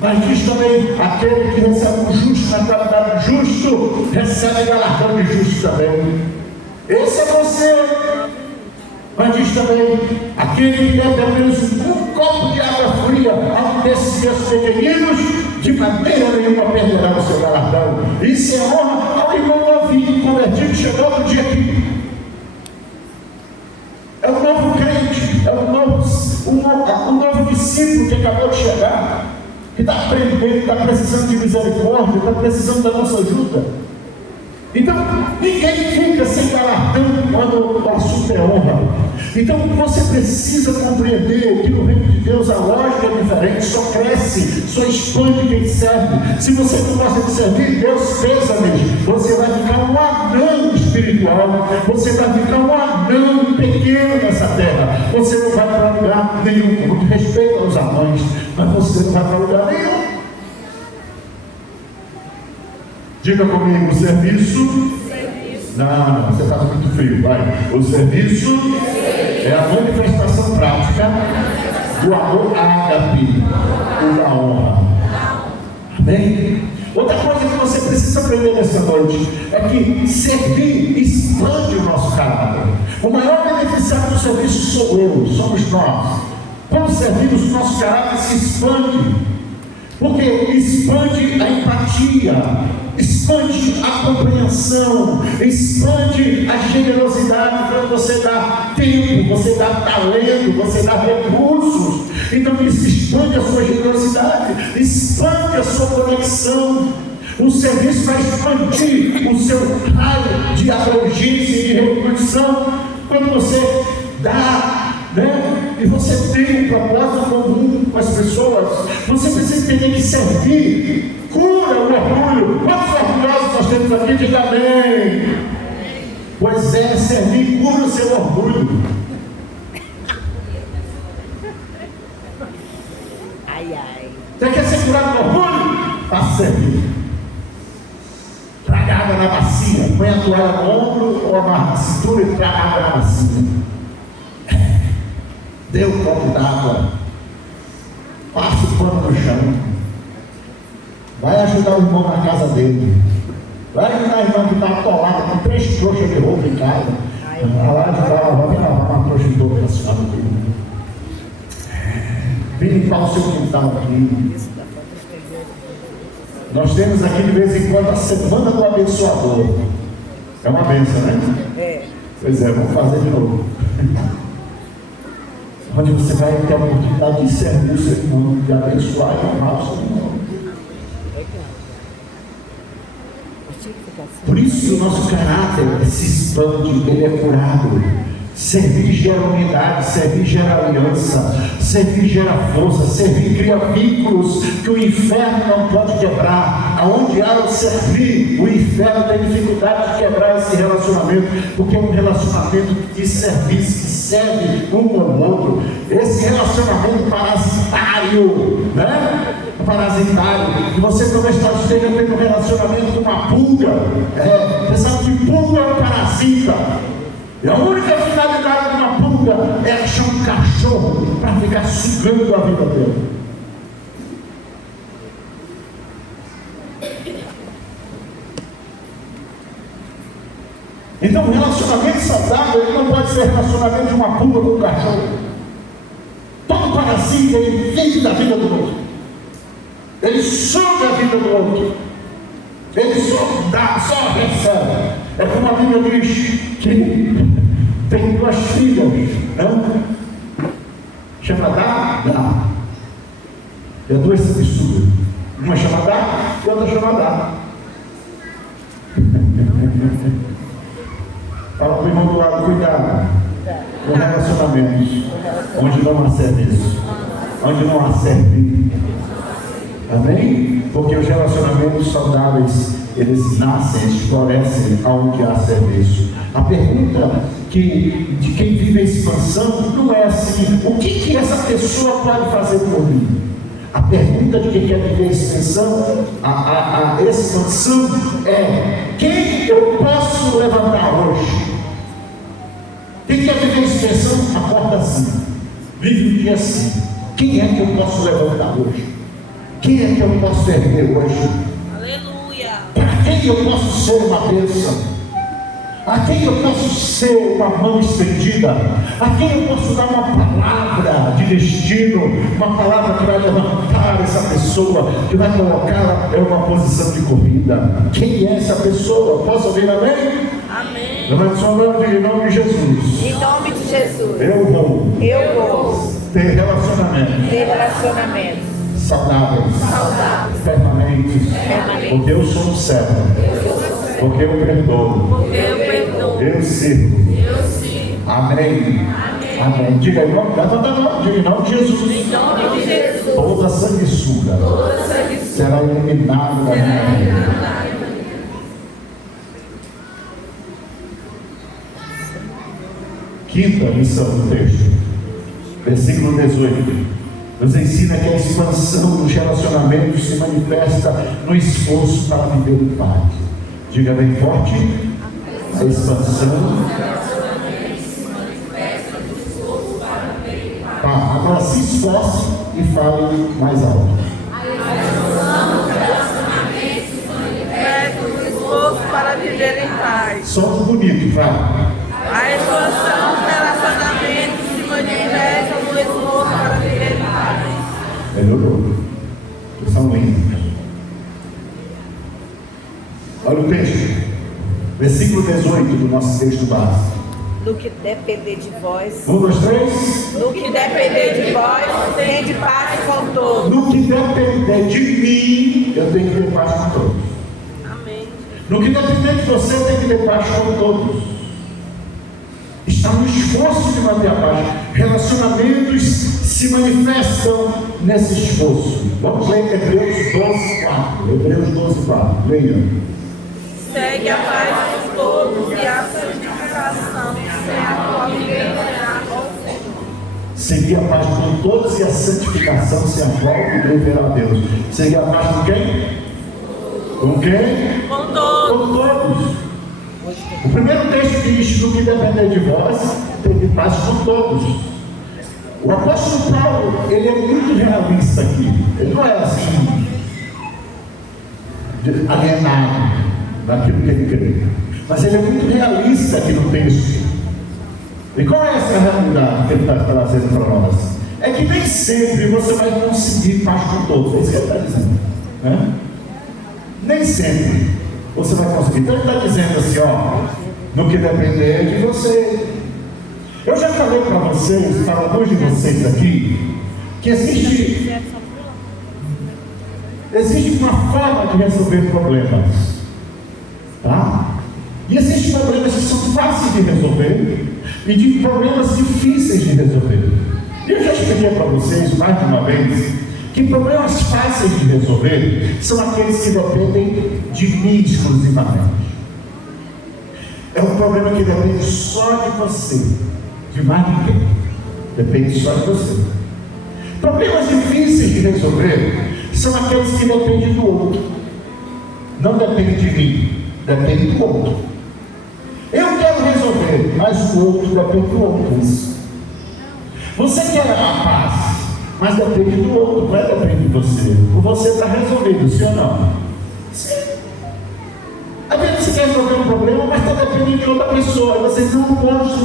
Mas diz também, aquele que recebe o justo, na qualidade de justo, recebe o galardão de justo também. Esse é você. Mas diz também, aquele que der pelo menos um copo de água fria a um desses meus pequeninos, de maneira nenhuma perderá o seu galardão. Isso é honra ao irmão novinho convertido, chegou no dia que é o novo crente, é o novo discípulo que acabou de chegar, que está aprendendo, está precisando de misericórdia, está precisando da nossa ajuda. Então, ninguém fica sem galardão quando o assunto é honra. Então, você precisa compreender que no reino de Deus a lógica é diferente, só cresce, só expande quem serve. Se você não gosta de servir, Deus pesa mesmo. Você vai ficar um anão espiritual, você vai ficar um anão pequeno nessa terra. Você não vai para lugar nenhum, com muito respeito aos anões, mas você não vai para lugar nenhum. Diga comigo, o serviço. Não, você está muito frio, vai. O serviço é a manifestação prática do amor ágape, ou da honra. Amém? Outra coisa que você precisa aprender nessa noite é que servir expande o nosso caráter. O maior beneficiário do serviço sou eu, somos nós. Quando servimos, o nosso caráter se expande. Porque expande a empatia, expande a compreensão, expande a generosidade. Quando você dá tempo, você dá talento, você dá recursos, Então isso expande a sua generosidade, expande a sua conexão. O serviço vai expandir o seu raio de abrangência e de repercussão. Quando você dá, né? E você tem um propósito comum com as pessoas, você precisa entender que servir cura o orgulho. Quantos orgulhosos nós temos aqui? Diga amém. Pois é, servir cura o seu orgulho. Você quer ser curado do orgulho? Faça servir. Traga água na bacia, põe a toalha no ombro ou amarra na cintura e traga água na bacia. Dê um copo d'água, passa o pano no chão, vai ajudar o irmão na casa dele, vai ajudar a irmã que está atolada com 3 trouxas de roupa em casa. Vai lá ajudar ela, vai lavar uma trouxa de roupa para a senhora dele. Vem limpar o seu quintal aqui. Nós temos aqui de vez em quando a semana do abençoador. É uma bênção, né? É. Pois é, vamos fazer de novo. Onde você vai ter a oportunidade de servir o seu irmão, de abençoar e honrar o seu irmão. Por isso que o nosso caráter se expande, ele é curado. Servir gera unidade, servir gera aliança, servir gera força, servir cria vínculos que o inferno não pode quebrar. Aonde há o servir, o inferno tem dificuldade de quebrar esse relacionamento, porque é um relacionamento de serviço, que serve um ao outro. Esse relacionamento parasitário, né? Parasitário, que você talvez esteja tendo um relacionamento com uma pulga. Você sabe que pulga é um parasita. E a única finalidade de uma pulga é achar um cachorro para ficar sugando a vida dele. Então, um relacionamento saudável, ele não pode ser relacionamento de uma pulga com um cachorro. Todo parasita, ele vive da vida do outro. Ele suga a vida do outro. Ele só dá, só recebe. É como a Bíblia diz que tem 2 filhas, não? Chama dá. E as 2 se misturam. Uma chama dá e outra chama dá. Fala para o irmão do lado, cuidado com relacionamentos onde não há serviço, onde não há servir. Amém? Porque os relacionamentos saudáveis, eles nascem, eles florescem onde há serviço. A pergunta de quem vive a expansão não é assim: o que essa pessoa pode fazer por mim? A pergunta de quem quer viver a expansão, a expansão é: quem eu posso levantar hoje? Quem quer viver a expansão, acorda assim, vive o dia assim. Quem é que eu posso levantar hoje? Quem é que eu posso erguer hoje? Aleluia! Para quem eu posso ser uma bênção? A quem eu posso ser uma mão estendida? A quem eu posso dar uma palavra de destino? Uma palavra que vai levantar essa pessoa, que vai colocá-la em uma posição de corrida. Quem é essa pessoa? Posso ouvir amém? Amém! Levante sua mão em nome de Jesus. Em nome de Jesus. Eu vou ter relacionamento saudáveis, permanentes, porque eu sou um servo, porque eu perdoo, eu sirvo. Amém. Diga em nome de Jesus. Toda sanguessuga será eliminada da minha vida. Quinta lição do texto, versículo 18. Nos ensina que a expansão dos relacionamentos se manifesta no esforço para viver em paz. Diga bem forte: a expansão dos relacionamentos se manifesta no esforço para viver em paz. Tá, agora se esforce e fale mais alto. A expansão dos relacionamentos se manifesta no esforço para viver em paz. Som bonito, vai. A expansão dos relacionamentos se manifesta no esforço para viver em paz. Melhorou. São lindos. Olha o texto. Versículo 18 do nosso texto básico. No que depender de vós. 1, 2, 3. No que depender de vós, tende paz com todos. No que depender de mim, eu tenho que ter paz com todos. Amém. No que depender de você, eu tenho que ter paz com todos. Está no esforço de manter a paz. Relacionamentos se manifestam nesse esforço. Vamos ler Hebreus 12, 4. Hebreus 12, 4. Leia. Segue a paz com todos e a santificação, sem a qual ninguém verá ao Senhor. Seguir a paz com todos e a santificação, sem a qual ninguém verá a Deus. Seguir a paz com quem? Com quem? Com todos. Com todos. O primeiro texto diz: no que depender de vós, tende paz com todos. O apóstolo Paulo, ele é muito realista aqui. Ele não é assim, alienado daquilo que ele crê. Mas ele é muito realista aqui no texto. E qual é essa realidade que ele está trazendo para nós? É que nem sempre você vai conseguir paz com todos. É isso que ele está dizendo, né? Nem sempre você vai conseguir. Então ele está dizendo assim, ó, no que depender de você. Eu já falei para vocês, para alguns de vocês aqui, que existe uma forma de resolver problemas, tá? E existem problemas que são fáceis de resolver e de problemas difíceis de resolver. E eu já expliquei para vocês mais de uma vez que problemas fáceis de resolver são aqueles que dependem de mim exclusivamente. É um problema que depende só de você, de mais ninguém. Depende só de você. Problemas difíceis de resolver são aqueles que dependem do outro. Não depende de mim, depende do outro. Eu quero resolver, mas o outro depende do outro. Você quer a paz, mas depende do outro, não é depende de você. O você está resolvido, sim ou não? Sim. Às vezes você quer resolver um problema, mas está dependendo de outra pessoa. E você não gosta,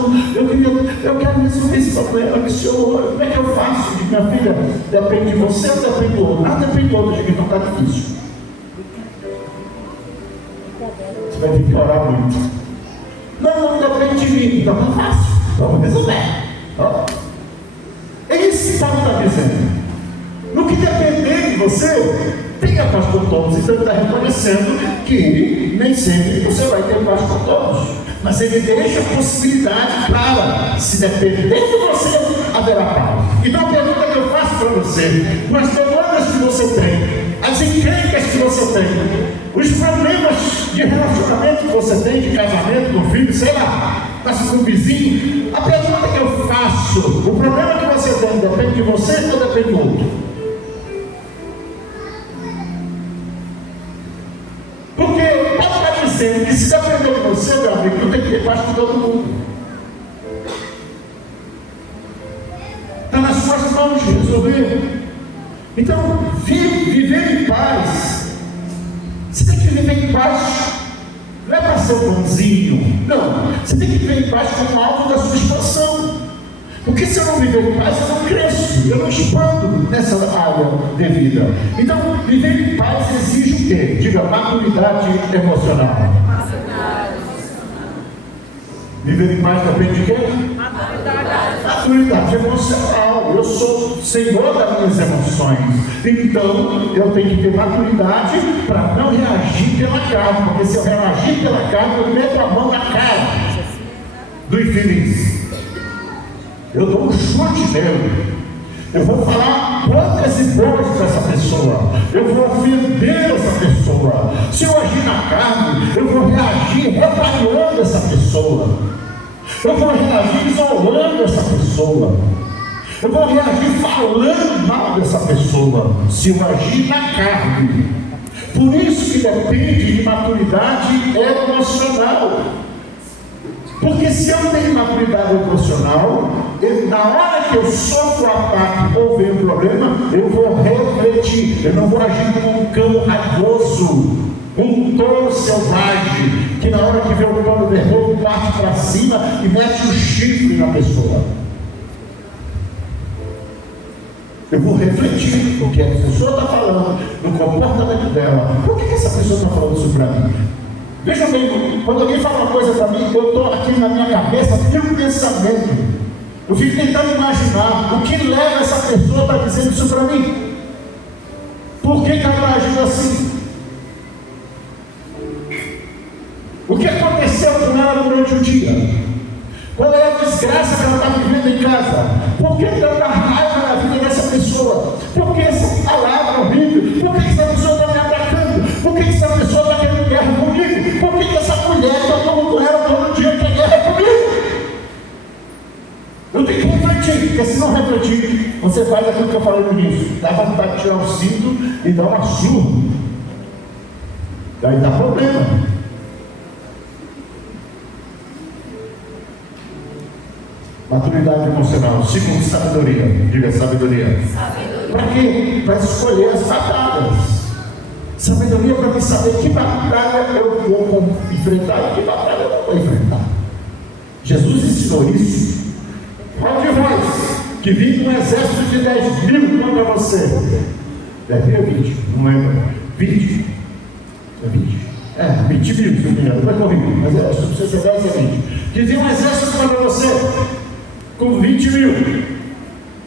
eu quero resolver esse problema. Senhor, como é que eu faço? Digo, minha filha, depende de você ou depende do outro? Ah, depende do outro, digo, então está difícil. Você vai ter que orar muito. Não depende de mim, então está fácil. Vamos resolver. É isso que Paulo está dizendo. No que depender de você, tenha paz com todos. Então ele está reconhecendo que nem sempre você vai ter paz com todos. Mas ele deixa a possibilidade clara. Se depender de você, haverá paz. Então a pergunta que eu faço para você: com as demandas que você tem, as encrencas que você tem, os problemas de relacionamento que você tem, de casamento, com filho, sei lá, com o vizinho, a pergunta que eu faço: o problema que você tem depende de você ou depende do outro? Porque Paulo está dizendo que se depender de você, meu amigo, tu tem que ter paz com todo mundo. Está nas suas mãos de resolver. Então, viver em paz. Você tem que viver em paz. Não é para ser bonzinho. Não. Você tem que viver em paz como alvo da sua expansão. Porque se eu não viver em paz, eu não cresço. Eu não expando nessa área de vida. Então, viver em paz exige o quê? Diga, maturidade emocional. Viver em paz depende de quê? Maturidade emocional. Eu sou senhor das minhas emoções. Então eu tenho que ter maturidade para não reagir pela carne. Porque se eu reagir pela carne, eu meto a mão na cara do infeliz. Eu dou um chute nele. Eu vou falar poucas e boas para essa pessoa. Eu vou ofender essa pessoa. Se eu agir na carne, eu vou reagir retalhando essa pessoa. Eu vou reagir isolando essa pessoa. Eu vou reagir falando mal dessa pessoa. Se eu agir na carne. Por isso que depende de maturidade emocional. Porque se eu tenho maturidade emocional, na hora que eu sofro o ataque ou vejo um problema, eu vou refletir. Eu não vou agir como um cão raivoso, um touro selvagem, que na hora que vê o pano vermelho parte para cima e mete o chifre na pessoa. Eu vou refletir o que a pessoa está falando, no comportamento dela. Por que essa pessoa está falando isso para mim? Veja bem, quando alguém fala uma coisa para mim, eu estou aqui na minha cabeça, tem um pensamento. Eu fico tentando imaginar o que leva essa pessoa a estar dizendo isso para mim. Por que ela agiu assim? O que aconteceu com ela durante o dia? Qual é a desgraça que ela está vivendo em casa? Por que tanta raiva na vida dessa pessoa? Por que essa palavra horrível? Por que essa pessoa está me atacando? Por que essa pessoa está querendo guerra comigo? Por que essa mulher está todo ela todo dia quer guerra comigo? Eu tenho que refletir, porque se não refletir, você faz aquilo que eu falei no início. Dá vontade de tirar o cinto e dar uma surra. Daí dá problema. Maturidade emocional. Segundo, sabedoria. Diga sabedoria. Para quê? Para escolher as batalhas. Sabedoria para me saber que batalha eu vou enfrentar e que batalha eu não vou enfrentar. Jesus ensinou isso. Qual de vós que vive um exército de 10.000 contra você? 10 mil ou 20? Não lembro. 20. É 20. 20 mil, se não me engano. Não é corrido, mas é, se você ser 10 é 20. Que vive um exército contra você com 20 mil.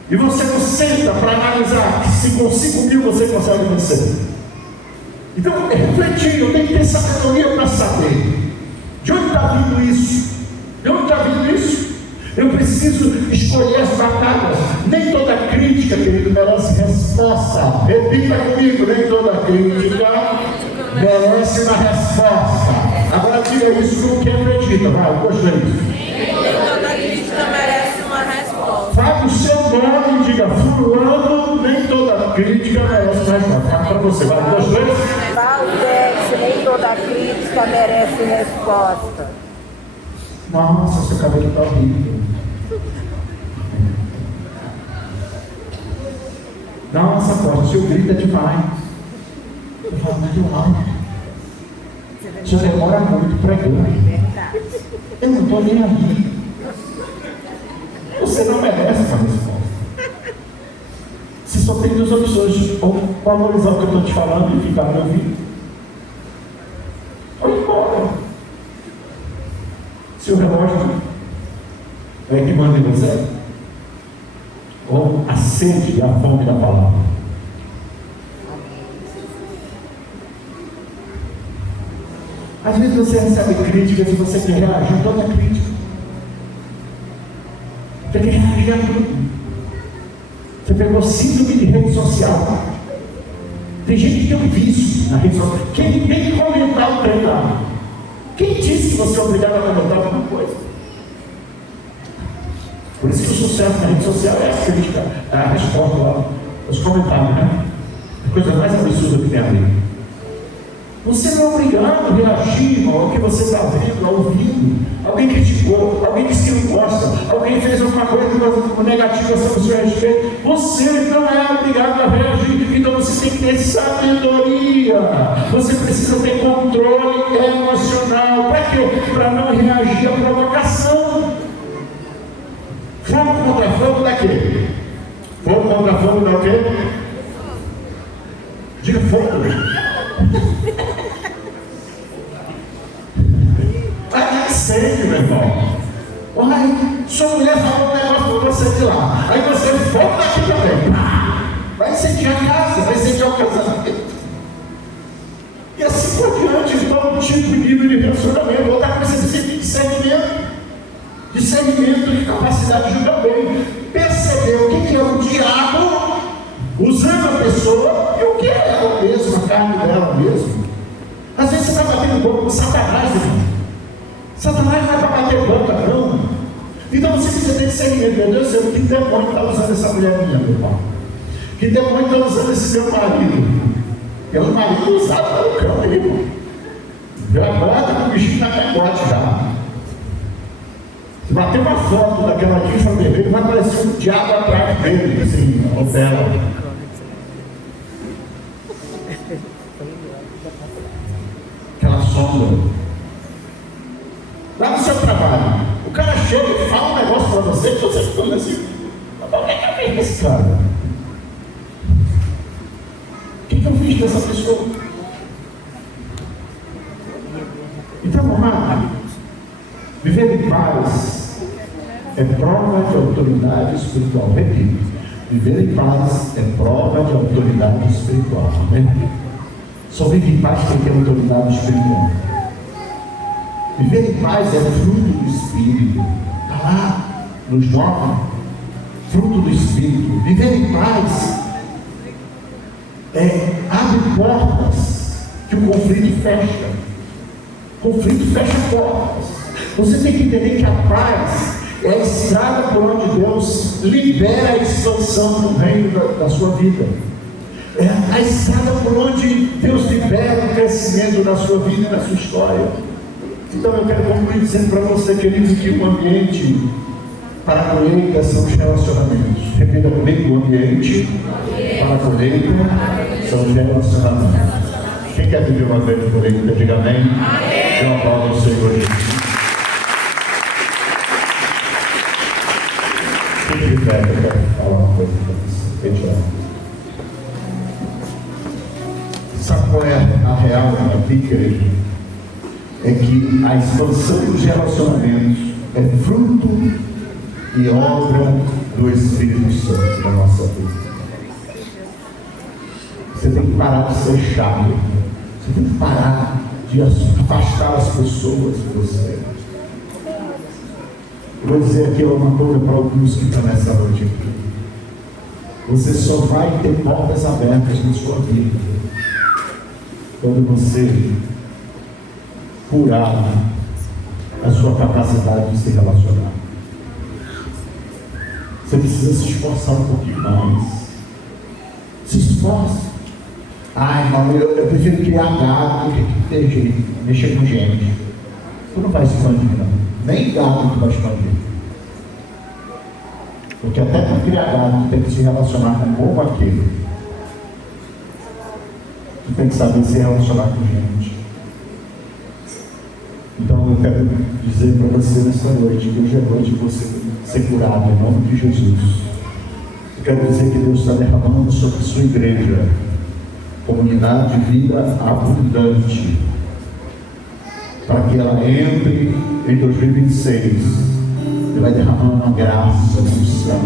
E você não senta para analisar se com 5 mil você consegue vencer. Então, refletir, eu tenho que ter sabedoria para saber de onde está vindo isso. De onde está vindo isso? Eu preciso escolher as batalhas. Nem toda crítica, querido, merece resposta. Repita comigo, nem toda crítica merece uma resposta. Agora diga isso com quem acredita. Vai, gostei disso. Nem toda crítica merece uma resposta. Fale o seu nome e diga, fulano, nem toda crítica merece uma resposta. Fala para você, vai, gostei? Valdete, nem toda crítica merece resposta. Nossa, seu cabelo está horrível. Nossa, pode, o seu grito é demais. Eu falo muito alto. O senhor demora muito pregando. Eu não estou nem aí. Você não merece uma resposta. Você só tem duas opções: ou valorizar o que eu estou te falando e ficar me ouvindo, ou ir embora. Se o relógio é que manda em você, ou a sede e a fome da palavra. Às vezes você recebe críticas e você quer reagir a toda crítica. Você quer reagir a tudo. Você pegou síndrome de rede social. Tem gente que tem um vício na rede social. Quem tem que comentar o treinamento? Quem disse que você é obrigado a comentar alguma coisa? Por isso que o sucesso na rede social é a crítica, é a resposta lá, os comentários, né? A coisa mais absurda que tem ali. Você não é obrigado a reagir ao que você está vendo, ouvindo. Alguém criticou, alguém disse que não gosta, alguém fez alguma coisa negativa sobre o seu respeito. Você não é obrigado a reagir. Então você tem que ter sabedoria. Você precisa ter controle emocional. Para quê? Para não reagir à provocação. Fogo contra fogo dá quê? Fogo contra fogo dá o quê? Diga fogo. Aí incêndio, meu irmão. Ai, sua mulher falou um negócio para você de lá. Aí você volta aqui também. Vai incendiar a casa, vai incendiar o casamento. E assim por diante, em todo tipo de nível de relacionamento. Outra coisa, você precisa de discernimento. Discernimento de capacidade de julgar bem. Perceber o que é o diabo usando a pessoa e o que é ela mesma, a carne dela mesmo. Às vezes você está batendo boca com Satanás, irmão. Satanás não é para bater boca, não. Então você precisa ter discernimento. Meu Deus do céu, que demônio está usando essa mulher minha, meu irmão? Que demônio está usando esse meu marido? É um marido usado pelo cão, irmão. Já bota com o bichinho na cangote já. Se bater uma foto daquela guicha vermelha, vai aparecer um diabo atrás dele, assim, ou dela. Aquela sombra. Lá no seu trabalho, o cara chega e fala um negócio para você que você fica assim, mas o que é que eu fiz desse cara? O que eu fiz dessa pessoa? Amado, viver em paz é prova de autoridade espiritual. Repito, viver em paz é prova de autoridade espiritual. Amém? Só vive em paz quem tem autoridade espiritual. Viver em paz é fruto do Espírito. Está lá nos 9. Fruto do Espírito. Viver em paz abre portas que o conflito fecha. O conflito fecha portas. Você tem que entender que a paz é a estrada por onde Deus libera a expansão do reino da sua vida. É a estrada por onde Deus libera o crescimento da sua vida e da sua história. Então eu quero concluir dizendo para você, querido, que o ambiente para a colheita são os relacionamentos. Repita comigo: o ambiente para a colheita são os relacionamentos. Quem quer viver uma grande colheita, diga amém. Dê uma palavra ao Senhor Jesus. Fique de pé, eu quero falar uma coisa para você. Sabe qual é a real aqui, querido? É que a expansão dos relacionamentos é fruto e obra do Espírito Santo na nossa vida. Você tem que parar de ser chato. Você tem que parar de afastar as pessoas de você. Eu vou dizer aqui uma coisa para alguns que estão nessa noite aqui. Você só vai ter portas abertas na sua vida quando você curar a sua capacidade de se relacionar. Você precisa se esforçar um pouquinho mais. Se esforce. Irmão, eu prefiro criar gado do que ter jeito, mexer com gente. Tu não vai expandir, não. Nem gado tu vai expandir. Porque até para criar gado, tu tem que se relacionar com um povo aquele. Tu tem que saber se relacionar com gente. Então eu quero dizer para você nessa noite que hoje é noite de você ser curado em nome de Jesus. Eu quero dizer que Deus está derramando sobre a sua igreja comunidade de vida abundante, para que ela entre em 2026. Ele vai derramar uma graça, uma unção,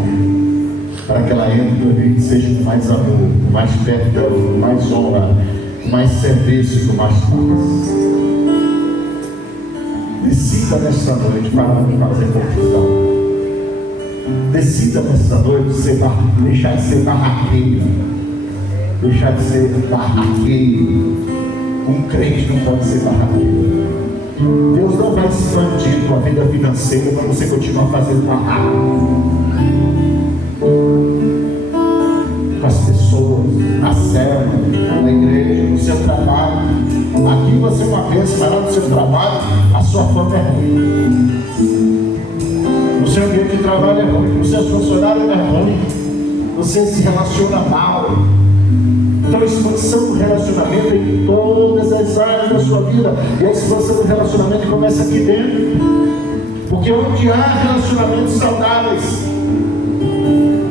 para que ela entre em 2026 com mais amor, com mais perdão, com mais honra, com mais serviço, com mais paz. Decida nesta noite para não fazer confusão. Decida nesta noite deixar de ser barraqueiro. Deixar de ser barraqueiro. Um crente não pode ser barraqueiro. Deus não vai expandir tua vida financeira para você continuar fazendo barraco com as pessoas, na célula, na igreja, no seu trabalho. Aqui você é uma vez, mas lá no seu trabalho a sua fama é ruim. No seu ambiente de trabalho é ruim, no seu funcionário é ruim, você se relaciona mal. Então a expansão do relacionamento é em todas as áreas da sua vida. E a expansão do relacionamento começa aqui dentro. Porque onde há relacionamentos saudáveis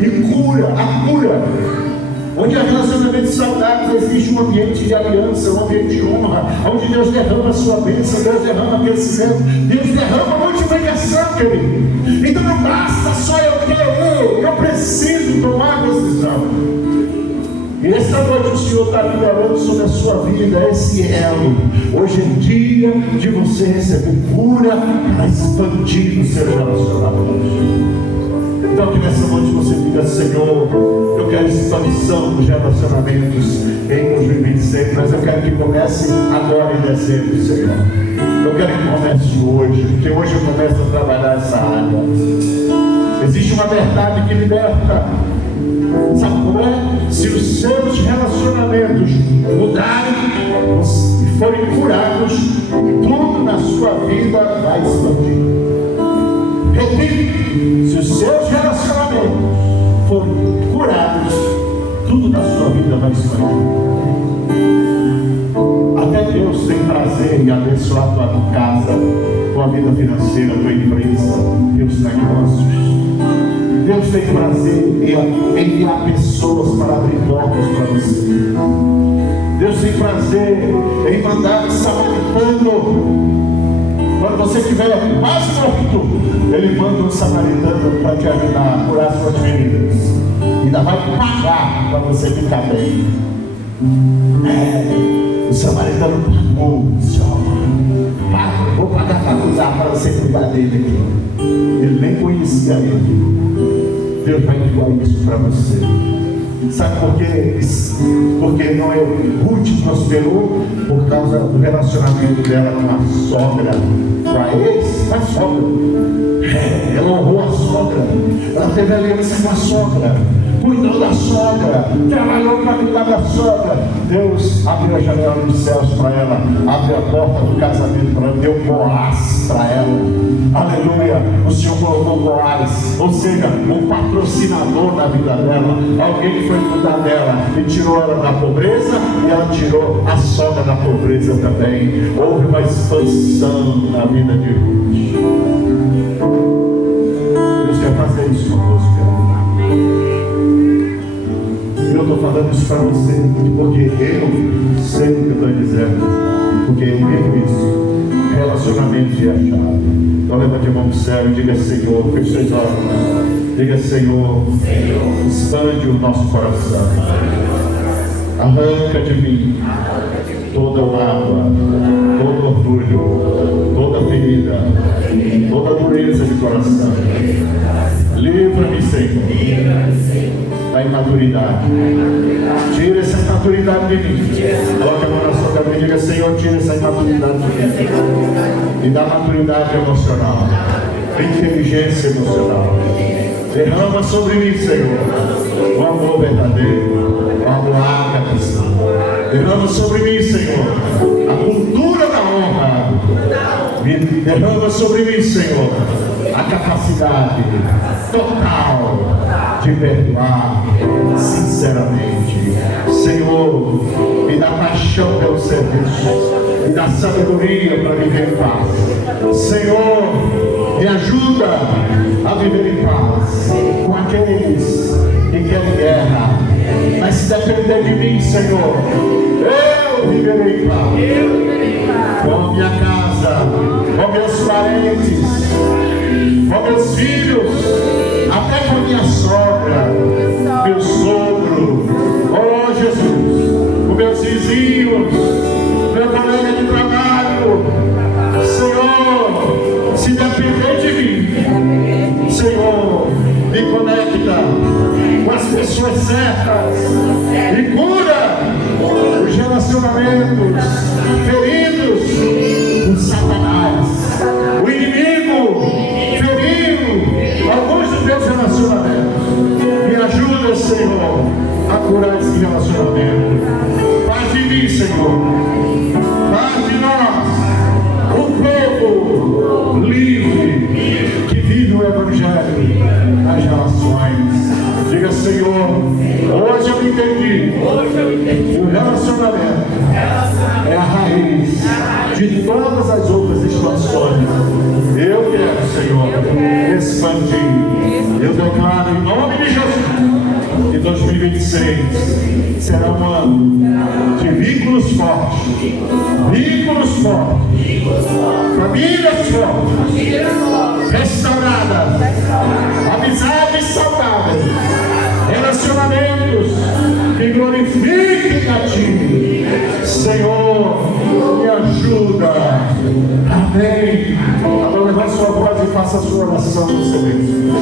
e a cura, onde há relacionamentos saudáveis, existe um ambiente de aliança, um ambiente de honra, onde Deus derrama a sua bênção, Deus derrama crescimento, Deus derrama multiplicação, querido. Então não basta só eu querer, eu preciso tomar decisão. E essa noite o Senhor está liberando sobre a sua vida esse elo. Hoje é dia de você receber cura para expandir os seus relacionamentos. Então que nessa noite você diga: Senhor, eu quero expansão dos relacionamentos em 2026, mas eu quero que comece agora em dezembro, Senhor. Eu quero que comece hoje, porque hoje eu começo a trabalhar essa área. Existe uma verdade que liberta. Sabe qual é? Se os seus relacionamentos mudarem e forem curados, tudo na sua vida vai expandir. Repito, se os seus relacionamentos forem curados, tudo na sua vida vai expandir. Até Deus tem prazer em abençoar a tua casa, tua vida financeira, tua empresa, teus negócios. Deus tem prazer em enviar pessoas para abrir portas para você. Deus tem prazer em mandar samaritano Quando você estiver quase morto, Ele manda um samaritano para te ajudar a curar suas feridas. Ainda vai pagar para você ficar bem. O samaritano pagou, disse: ó, vou pagar para cuidar, para você cuidar dele aqui. Ele nem conhecia ele. Deus vai enviar isso para você. Sabe por quê? Porque não é Ruth prosperou por causa do relacionamento dela com a sogra, com a ex, com a sogra. Ela honrou a sogra, ela teve aliança com a sogra, cuidou da sogra, trabalhou para cuidar da sogra. Deus abriu a janela dos céus para ela, abriu a porta do casamento para ela, deu Boaz para ela. Aleluia! O Senhor colocou Boaz, ou seja, um patrocinador na vida dela, alguém que foi cuidar dela e tirou ela da pobreza, e ela tirou a sogra da pobreza também. Houve uma expansão na vida de Ruth. Deus quer fazer isso conosco. Eu estou falando isso para você porque eu sei o que eu estou dizendo, porque eu vivo isso. Relacionamento e a chave. Então levante a mão para o céu e diga: Senhor, feche seus olhos. Diga: Senhor, expande o nosso coração. Arranca de mim toda mágoa, todo orgulho, toda ferida, toda dureza de coração. Livra-me, Senhor, da imaturidade. Tira essa imaturidade de mim. Coloque a mão na sua cabeça e diga: Senhor, tira essa imaturidade de mim. E dá maturidade emocional, inteligência emocional. Derrama sobre mim, Senhor, o amor verdadeiro, o amor ágape. Derrama sobre mim, Senhor, a cultura da honra. Derrama sobre mim, Senhor, a capacidade total de perdoar sinceramente. Senhor, me dá paixão pelo serviço, me dá sabedoria para viver em paz. Senhor, me ajuda a viver em paz com aqueles que querem guerra. Mas se depender de mim, Senhor, eu viverei em paz. Com a minha casa, com meus parentes, com meus filhos, até com minha sogra, meu sogro, oh Jesus, com meus vizinhos, meu colega de trabalho. Senhor, se depender de mim, Senhor, me conecta com as pessoas certas e cura os relacionamentos feridos por Satanás. O inimigo feriu alguns dos meus relacionamentos. Me ajuda, Senhor, a curar esse relacionamento. Faz de mim, Senhor, faz de nós um povo livre que vive o Evangelho nas relações. Diga: Senhor, hoje eu entendi que o relacionamento é a raiz de todas as outras expansões. Eu quero, Senhor, expandir. Eu declaro em nome de Jesus que 2026 será um ano de vínculos fortes, famílias fortes, restauradas, amizades saudáveis, relacionamentos que glorifiquem a Ti. Senhor, me ajuda. Amém. Agora levante sua voz e faça a sua oração no silêncio.